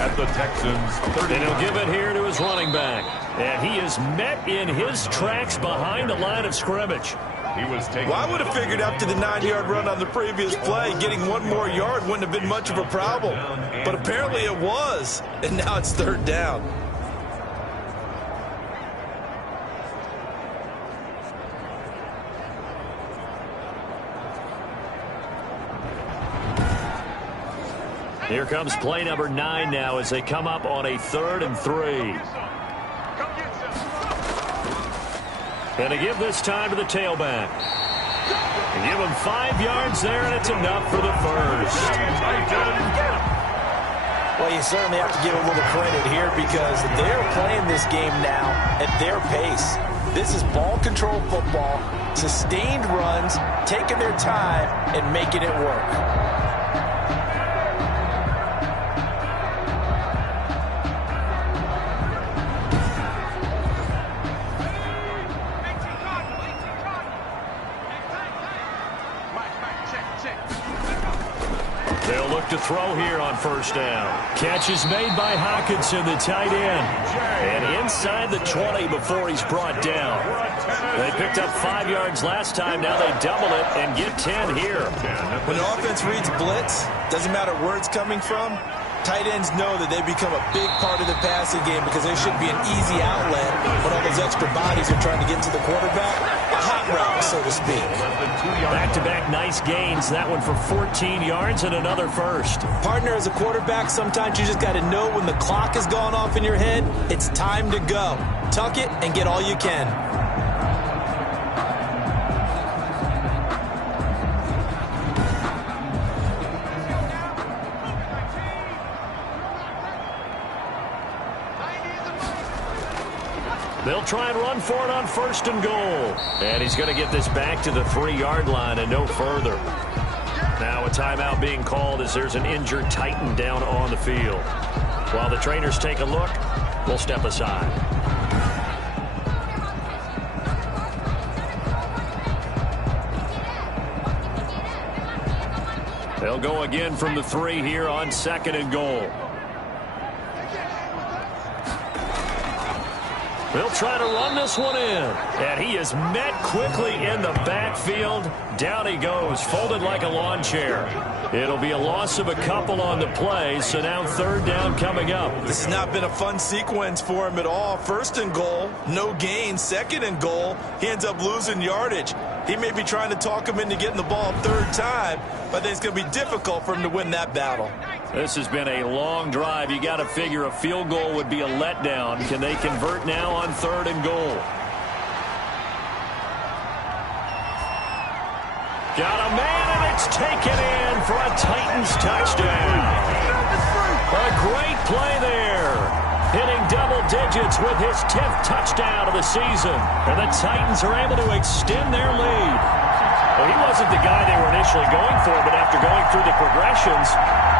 at the Texans 30. And he'll give it here to his running back. And he is met in his tracks behind the line of scrimmage. He was taken. Well, I would have figured after the 9-yard run on the previous play, getting 1 more yard wouldn't have been much of a problem. But apparently it was. And now it's 3rd down. Here comes play number 9 now as they come up on a 3rd and 3. And to give this time to the tailback. And give him 5 yards there, and it's enough for the first. Well, you certainly have to give a little credit here because they're playing this game now at their pace. This is ball control football, sustained runs, taking their time, and making it work. They'll look to throw here on first down. Catch is made by Hockenson, the tight end. And inside the 20 before he's brought down. They picked up 5 yards last time. Now they double it and get 10 here. When the offense reads blitz, doesn't matter where it's coming from, tight ends know that they become a big part of the passing game because there should be an easy outlet when all those extra bodies are trying to get to the quarterback. A hot route, so to speak. Back-to-back nice gains. That one for 14 yards and another first. Partner, as a quarterback, sometimes you just got to know when the clock has gone off in your head, it's time to go. Tuck it and get all you can. They'll try and run for it on first and goal. And he's going to get this back to the 3-yard line and no further. Now a timeout being called as there's an injured Titan down on the field. While the trainers take a look, we'll step aside. They'll go again from the 3 here on second and goal. They'll try to run this one in. And he is met quickly in the backfield. Down he goes, folded like a lawn chair. It'll be a loss of a couple on the play, so now third down coming up. This has not been a fun sequence for him at all. First and goal, no gain. Second and goal, he ends up losing yardage. He may be trying to talk him into getting the ball third time, but I think it's going to be difficult for him to win that battle. This has been a long drive. You got to figure a field goal would be a letdown. Can they convert now on third and goal? Got a man, and it's taken in for a Titans touchdown. A great play there. Hitting double digits with his 10th touchdown of the season. And the Titans are able to extend their lead. Well, he wasn't the guy they were initially going for, but after going through the progressions,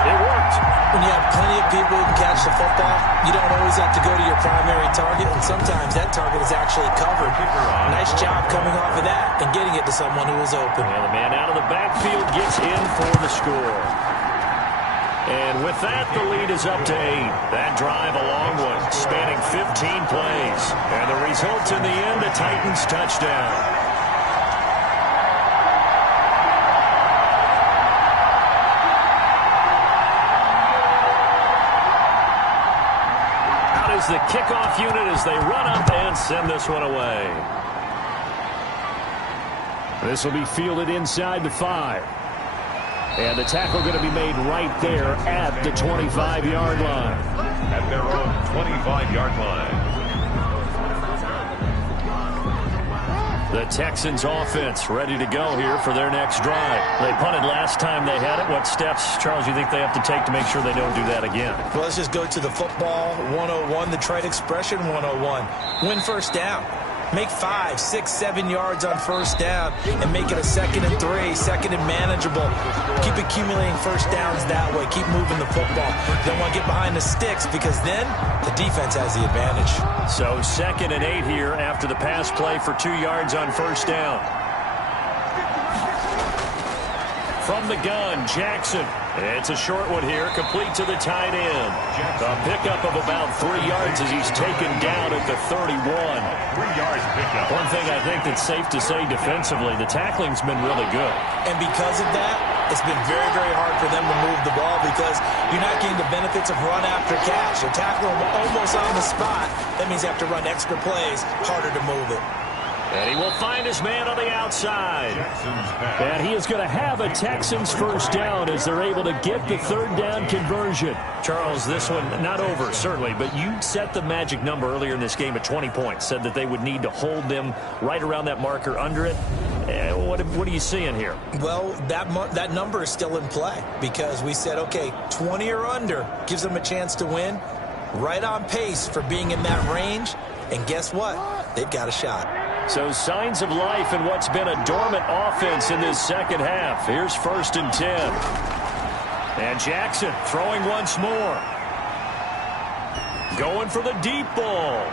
it worked. When you have plenty of people who can catch the football, you don't always have to go to your primary target, and sometimes that target is actually covered. Nice job coming off of that and getting it to someone who was open. And the man out of the backfield gets in for the score. And with that, the lead is up to 8. That drive a long one, spanning 15 plays. And the result in the end, a Titans touchdown. Is the kickoff unit as they run up and send this one away. This will be fielded inside the 5. And the tackle going to be made right there at the 25-yard line. At their own 25-yard line. The Texans offense ready to go here for their next drive. They punted last time they had it. What steps, Charles, you think they have to take to make sure they don't do that again? Well, let's just go to the football 101, the trade expression 101. Win first down. Make 5, 6, 7 yards on first down and make it a 2nd and 3, second and manageable. Keep accumulating first downs that way. Keep moving the football. You don't want to get behind the sticks because then the defense has the advantage. So 2nd and 8 here after the pass play for 2 yards on first down. From the gun, Jackson. It's a short one here, complete to the tight end. A pickup of about 3 yards as he's taken down at the 31. 3 yards pickup. One thing I think that's safe to say defensively, the tackling's been really good. And because of that, it's been very, very hard for them to move the ball because you're not getting the benefits of run after catch. You're tackling them almost on the spot. That means you have to run extra plays, harder to move it. And he will find his man on the outside. And he is going to have a Texans first down as they're able to get the third down conversion. Charles, this one not over, certainly, but you set the magic number earlier in this game at 20 points, said that they would need to hold them right around that marker under it. What are you seeing here? Well, that number is still in play because we said, okay, 20 or under gives them a chance to win. Right on pace for being in that range. And guess what? They've got a shot. So signs of life in what's been a dormant offense in this second half. Here's 1st and 10. And Jackson throwing once more. Going for the deep ball.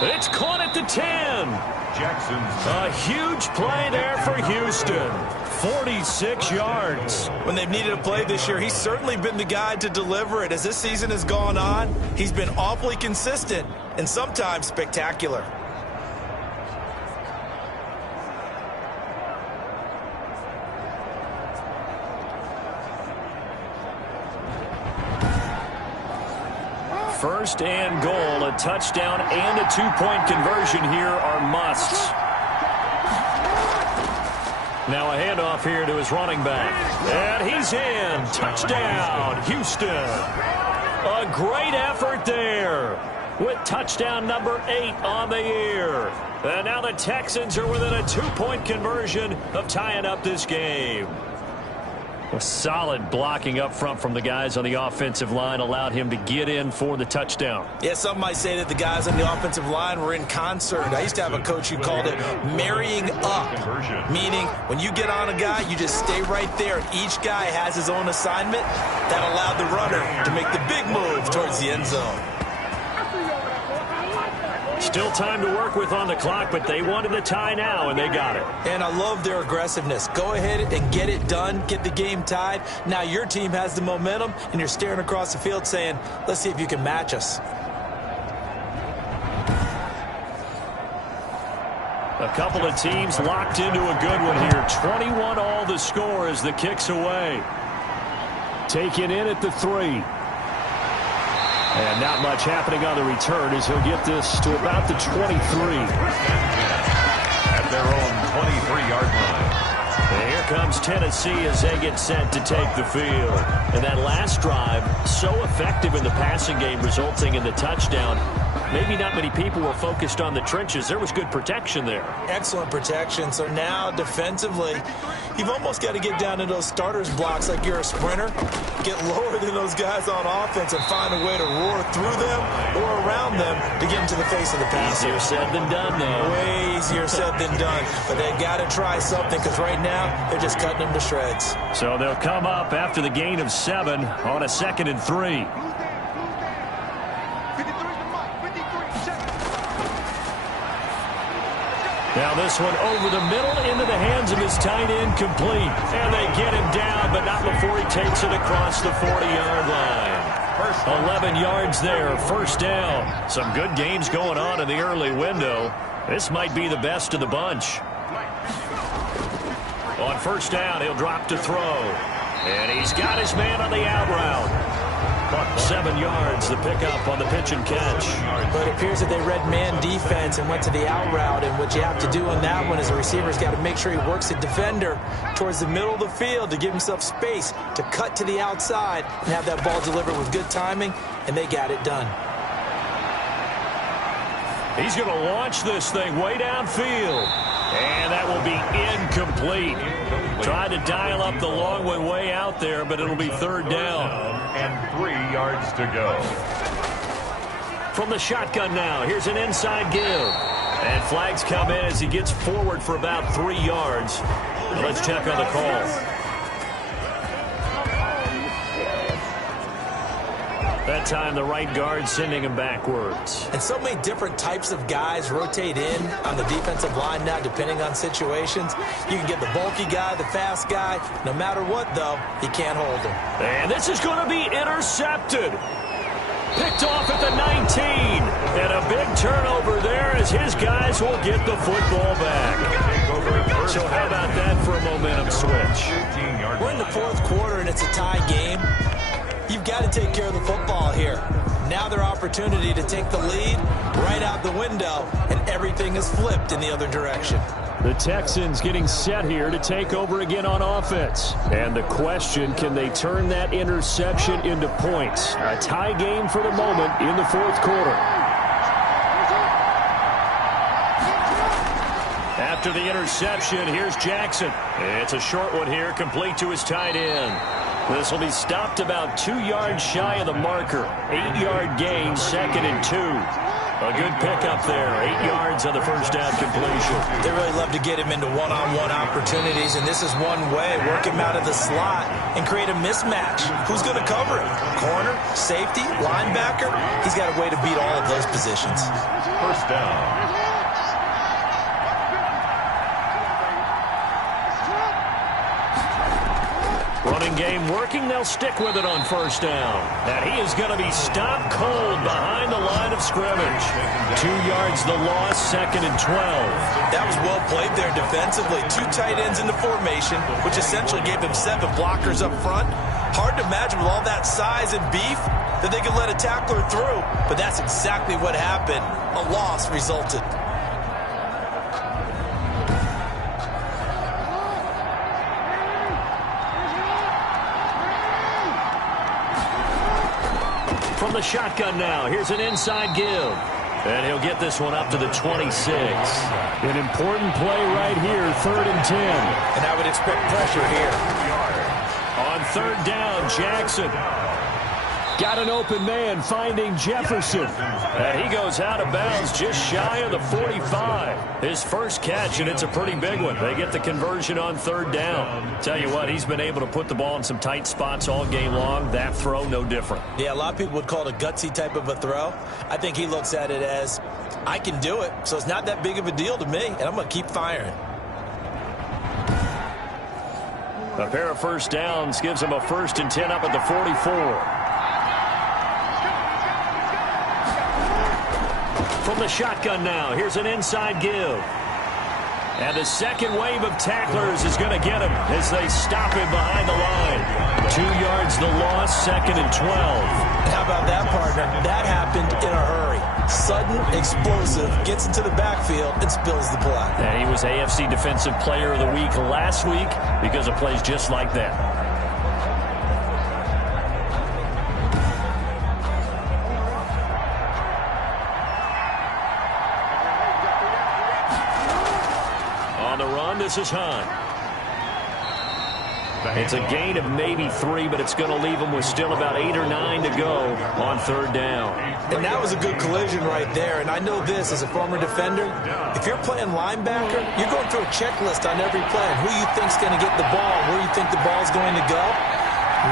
It's caught at the 10. Jackson's A huge play there for Houston. 46 yards. When they've needed a play this year, he's certainly been the guy to deliver it. As this season has gone on, he's been awfully consistent and sometimes spectacular. First and goal, a touchdown and a two-point conversion here are musts. Now a handoff here to his running back. And he's in. Touchdown, Houston. A great effort there with touchdown number 8 on the year. And now the Texans are within a two-point conversion of tying up this game. A solid blocking up front from the guys on the offensive line allowed him to get in for the touchdown. Yeah, some might say that the guys on the offensive line were in concert. I used to have a coach who called it marrying up, meaning when you get on a guy, you just stay right there. Each guy has his own assignment. That allowed the runner to make the big move towards the end zone. Still time to work with on the clock, but they wanted the tie now, and they got it. And I love their aggressiveness. Go ahead and get it done. Get the game tied. Now your team has the momentum, and you're staring across the field saying, let's see if you can match us. A couple of teams locked into a good one here. 21 all the score as the kick's away. Taken in at the 3. And not much happening on the return as he'll get this to about the 23. At their own 23-yard line. And here comes Tennessee as they get set to take the field. And that last drive, so effective in the passing game, resulting in the touchdown. Maybe not many people were focused on the trenches. There was good protection there. Excellent protection. So now defensively, you've almost got to get down to those starters blocks like you're a sprinter. Get lower than those guys on offense and find a way to roar through them or around them to get into the face of the passer. Easier said than done, though. Way easier said than done. But they've got to try something because right now they're just cutting them to shreds. So they'll come up after the gain of 7 on a 2nd and 3. Now this one over the middle into the hands of his tight end, complete. And they get him down, but not before he takes it across the 40-yard line. 11 yards there, first down. Some good games going on in the early window. This might be the best of the bunch. On first down, he'll drop to throw. And he's got his man on the out route. 7 yards, the pickup on the pitch and catch. But it appears that they read man defense and went to the out route, and what you have to do on that one is the receiver's got to make sure he works the defender towards the middle of the field to give himself space to cut to the outside and have that ball delivered with good timing, and they got it done. He's going to launch this thing way downfield. And that will be incomplete. Tried to dial up the long one way out there, but it'll be third down. And 3 yards to go. From the shotgun now, here's an inside give. And flags come in as he gets forward for about 3 yards. Let's check on the call. That time the right guard sending him backwards. And so many different types of guys rotate in on the defensive line now depending on situations. You can get the bulky guy, the fast guy. No matter what, though, you can't hold him. And this is going to be intercepted. Picked off at the 19. And a big turnover there as his guys will get the football back. So how about that for a momentum switch? We're in the fourth quarter and it's a tie game. You've got to take care of the football here. Now their opportunity to take the lead right out the window, and everything is flipped in the other direction. The Texans getting set here to take over again on offense. And the question, can they turn that interception into points? A tie game for the moment in the fourth quarter. After the interception, here's Jackson. It's a short one here, complete to his tight end. This will be stopped about 2 yards shy of the marker. 8-yard gain, 2nd and 2. A good pickup there. 8 yards on the first down completion. They really love to get him into one-on-one opportunities, and this is one way. Work him out of the slot and create a mismatch. Who's going to cover him? Corner, safety, linebacker? He's got a way to beat all of those positions. First down. Running game working. They'll stick with it on first down. And he is going to be stopped cold behind the line of scrimmage. 2 yards the loss, 2nd and 12. That was well played there defensively. 2 tight ends in the formation, which essentially gave him 7 blockers up front. Hard to imagine with all that size and beef that they could let a tackler through. But that's exactly what happened. A loss resulted. From the shotgun now, here's an inside give. And he'll get this one up to the 26. An important play right here, 3rd and 10. And I would expect pressure here. On 3rd down, Jackson. Got an open man finding Jefferson. And he goes out of bounds just shy of the 45. His first catch, and it's a pretty big one. They get the conversion on 3rd down. Tell you what, he's been able to put the ball in some tight spots all game long. That throw, no different. Yeah, a lot of people would call it a gutsy type of a throw. I think he looks at it as, I can do it, so it's not that big of a deal to me, and I'm going to keep firing. A pair of first downs gives him a 1st and 10 up at the 44. From the shotgun now, here's an inside give. And the second wave of tacklers is going to get him as they stop him behind the line. 2 yards the loss, 2nd and 12. How about that, partner? That happened in a hurry. Sudden, explosive, gets into the backfield and spills the play. And he was AFC Defensive Player of the Week last week because of plays just like that. This is Hunt. It's a gain of maybe 3, but it's going to leave him with still about 8 or 9 to go on 3rd down. And that was a good collision right there. And I know this as a former defender. If you're playing linebacker, you're going through a checklist on every play and who you think's going to get the ball, where you think the ball's going to go.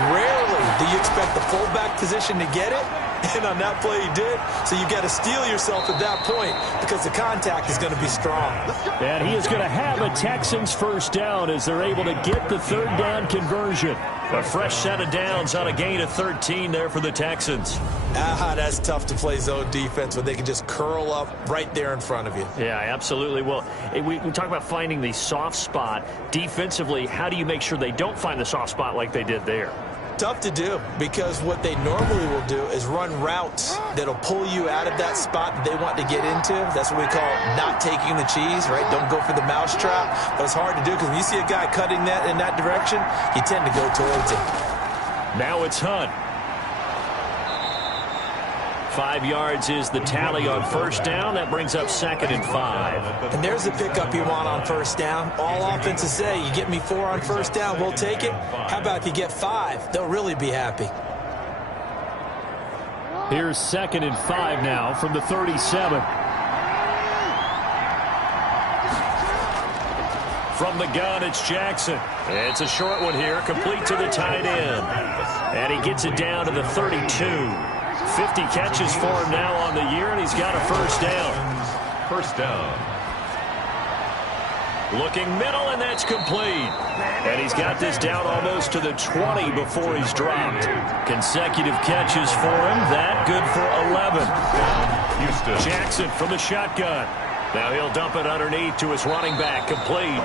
Rarely do you expect the fullback position to get it. And on that play he did. So you got to steel yourself at that point because the contact is going to be strong. And he is going to have a Texans first down as they're able to get the 3rd down conversion. A fresh set of downs on a gain of 13 there for the Texans. That's tough to play zone defense when they can just curl up right there in front of you. Yeah, absolutely. Well, we talk about finding the soft spot. Defensively, how do you make sure they don't find the soft spot like they did there? Tough to do because what they normally will do is run routes that'll pull you out of that spot that they want to get into. That's what we call not taking the cheese, right? Don't go for the mousetrap. But it's hard to do because when you see a guy cutting that in that direction, you tend to go towards it. Now it's Hunt. 5 yards is the tally on first down. That brings up 2nd and 5. And there's the pickup you want on first down. All offenses say, you get me 4 on first down, we'll take it. How about if you get 5? They'll really be happy. Here's 2nd and 5 now from the 37. From the gun, it's Jackson. It's a short one here, complete to the tight end. And he gets it down to the 32. 50 catches for him now on the year, and he's got a first down. First down. Looking middle, and that's complete. And he's got this down almost to the 20 before he's dropped. Consecutive catches for him. That good for 11. Houston. Jackson from the shotgun. Now he'll dump it underneath to his running back, complete.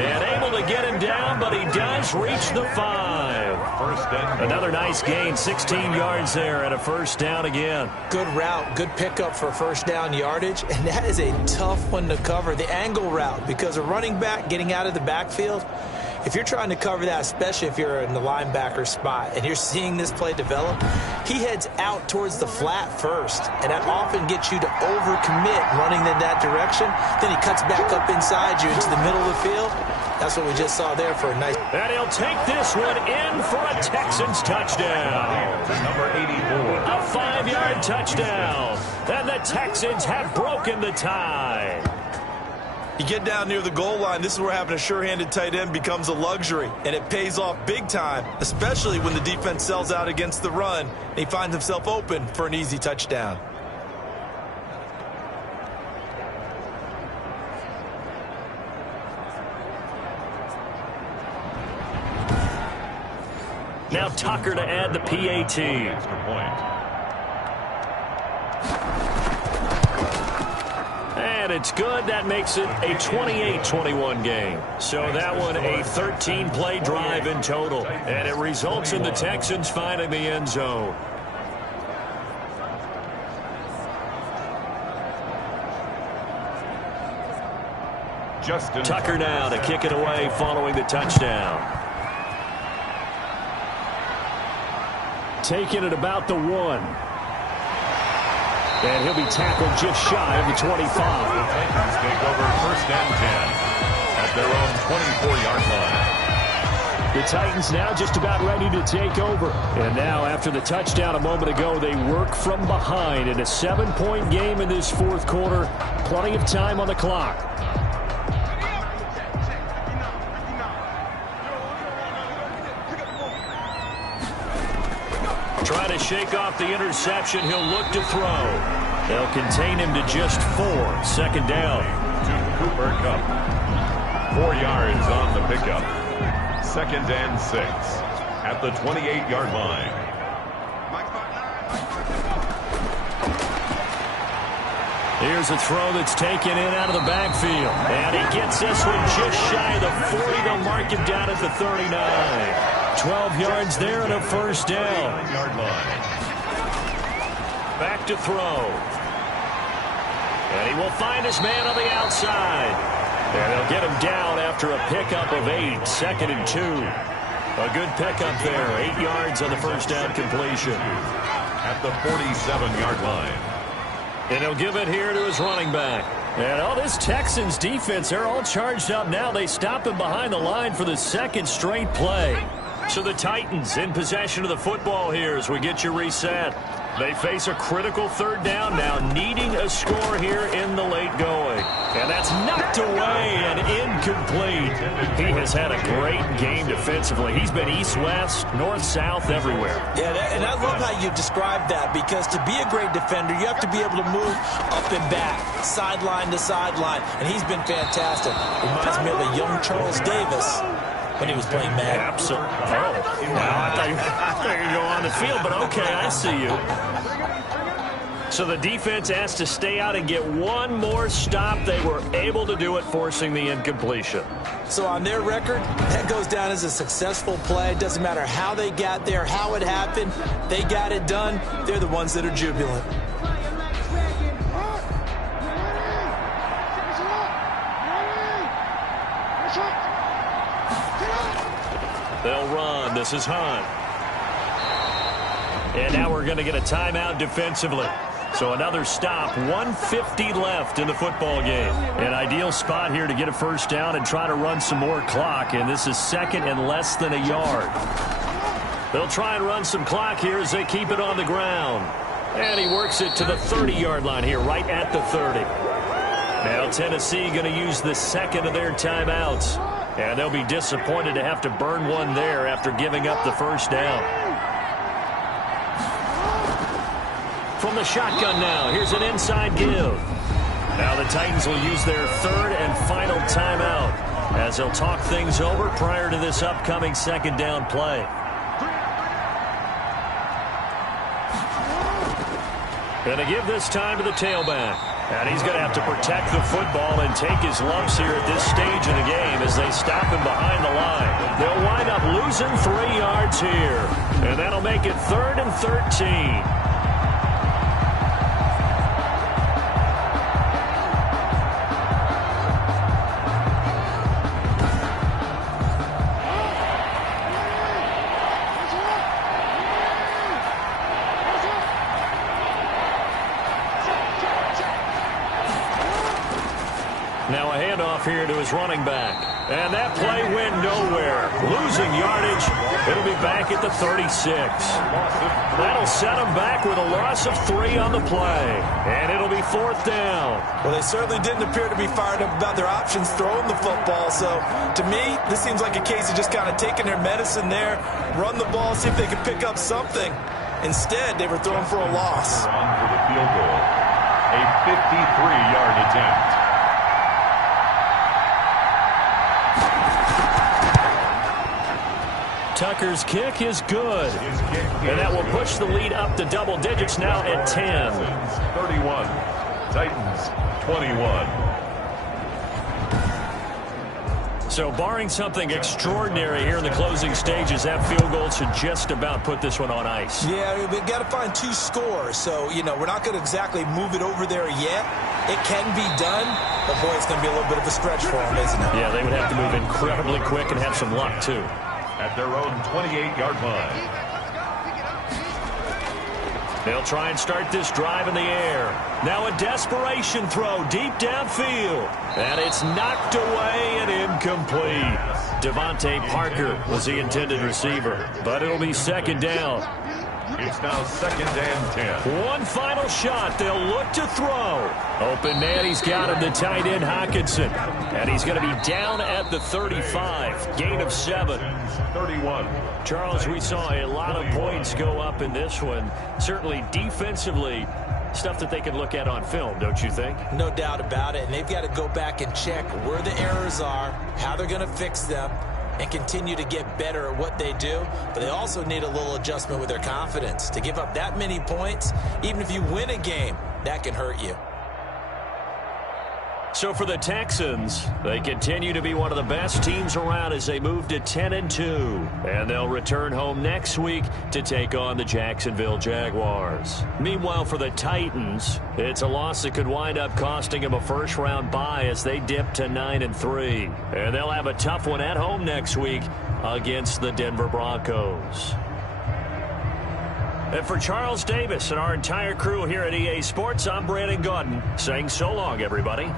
And able to get him down, but he does reach the 5. First down. Another nice gain, 16 yards there, and a first down again. Good route, good pickup for first down yardage, and that is a tough one to cover, the angle route, because a running back getting out of the backfield, if you're trying to cover that, especially if you're in the linebacker spot and you're seeing this play develop, he heads out towards the flat first, and that often gets you to overcommit running in that direction. Then he cuts back up inside you into the middle of the field. That's what we just saw there for a nice... And he'll take this one in for a Texans touchdown. Number 84. A 5-yard touchdown. And the Texans have broken the tie. You get down near the goal line, this is where having a sure-handed tight end becomes a luxury, and it pays off big time, especially when the defense sells out against the run, and he finds himself open for an easy touchdown. Now Tucker to add the PAT. Extra point. And it's good. That makes it a 28-21 game. So that one a 13-play drive in total. And it results in the Texans finding the end zone. Justin Tucker now to kick it away following the touchdown. Taking it about the 1. And he'll be tackled just shy of the 25. The Titans take over 1st and 10 at their own 24-yard line. The Titans now just about ready to take over. And now after the touchdown a moment ago, they work from behind in a 7-point game in this 4th quarter. Plenty of time on the clock. Trying to shake off the interception. He'll look to throw. They'll contain him to just 4. 2nd down. To Cooper Kupp. 4 yards on the pickup. 2nd and 6 at the 28-yard line. Here's a throw that's taken in out of the backfield. And he gets this one just shy of the 40. They'll mark him down at the 39. 12 yards there and a 1st down. Back to throw. And he will find his man on the outside. And they'll get him down after a pickup of 8. 2nd and 2. A good pickup there. 8 yards on the 1st down completion. At the 47-yard line. And he'll give it here to his running back. And all this Texans defense, they're all charged up now. They stop him behind the line for the 2nd straight play. So the Titans in possession of the football here as we get you reset. They face a critical 3rd down now, needing a score here in the late going. And that's knocked away and incomplete. He has had a great game defensively. He's been east-west, north-south, everywhere. Yeah, and I love how you described that, because to be a great defender, you have to be able to move up and back, sideline to sideline, and he's been fantastic. Reminds me of a young Charles Davis when he was playing Madden. Absolutely. Oh, well, I thought you were going to go on the field, but okay, I see you. So the defense has to stay out and get one more stop. They were able to do it, forcing the incompletion. So on their record, that goes down as a successful play. It doesn't matter how they got there, how it happened. They got it done. They're the ones that are jubilant. They'll run. This is Hunt. And now we're going to get a timeout defensively. So another stop, 1:50 left in the football game. An ideal spot here to get a 1st down and try to run some more clock. And this is 2nd and less than a yard. They'll try and run some clock here as they keep it on the ground. And he works it to the 30-yard line here, right at the 30. Now Tennessee going to use the 2nd of their timeouts. And they'll be disappointed to have to burn one there after giving up the 1st down. From the shotgun now, here's an inside give. Now the Titans will use their 3rd and final timeout as they'll talk things over prior to this upcoming 2nd down play. Going to give this time to the tailback. And he's going to have to protect the football and take his lumps here at this stage of the game as they stop him behind the line. They'll wind up losing 3 yards here. And that'll make it 3rd and 13. off here to his running back. And that play went nowhere. Losing yardage. It'll be back at the 36. That'll set him back with a loss of 3 on the play. And it'll be 4th down. Well, they certainly didn't appear to be fired up about their options throwing the football. So, to me, this seems like a case of just kind of taking their medicine there, run the ball, see if they could pick up something. Instead, they were throwing for a loss. On for the field goal. A 53-yard attempt. Tucker's kick is good. And that will push the lead up to double digits now at 10. 31. Titans 21. So barring something extraordinary here in the closing stages, that field goal should just about put this one on ice. Yeah, we've got to find 2 scores. So, you know, we're not going to exactly move it over there yet. It can be done, but boy, it's going to be a little bit of a stretch for them, isn't it? Yeah, they would have to move incredibly quick and have some luck, too. At their own 28-yard line. They'll try and start this drive in the air. Now a desperation throw deep downfield. And it's knocked away and incomplete. Devontae Parker was the intended receiver, but it'll be 2nd down. It's now 2nd and 10. One final shot. They'll look to throw. Open man, he's got him, the tight end Hockenson. And he's going to be down at the 35. Gain of 7. 31. Charles, we saw a lot of points go up in this one. Certainly defensively, stuff that they can look at on film, don't you think? No doubt about it. And they've got to go back and check where the errors are, how they're going to fix them, and continue to get better at what they do. But they also need a little adjustment with their confidence. To give up that many points, even if you win a game, that can hurt you. So for the Texans, they continue to be one of the best teams around as they move to 10-2. And they'll return home next week to take on the Jacksonville Jaguars. Meanwhile, for the Titans, it's a loss that could wind up costing them a first-round bye as they dip to 9-3. And they'll have a tough one at home next week against the Denver Broncos. And for Charles Davis and our entire crew here at EA Sports, I'm Brandon Gaudin saying so long, everybody.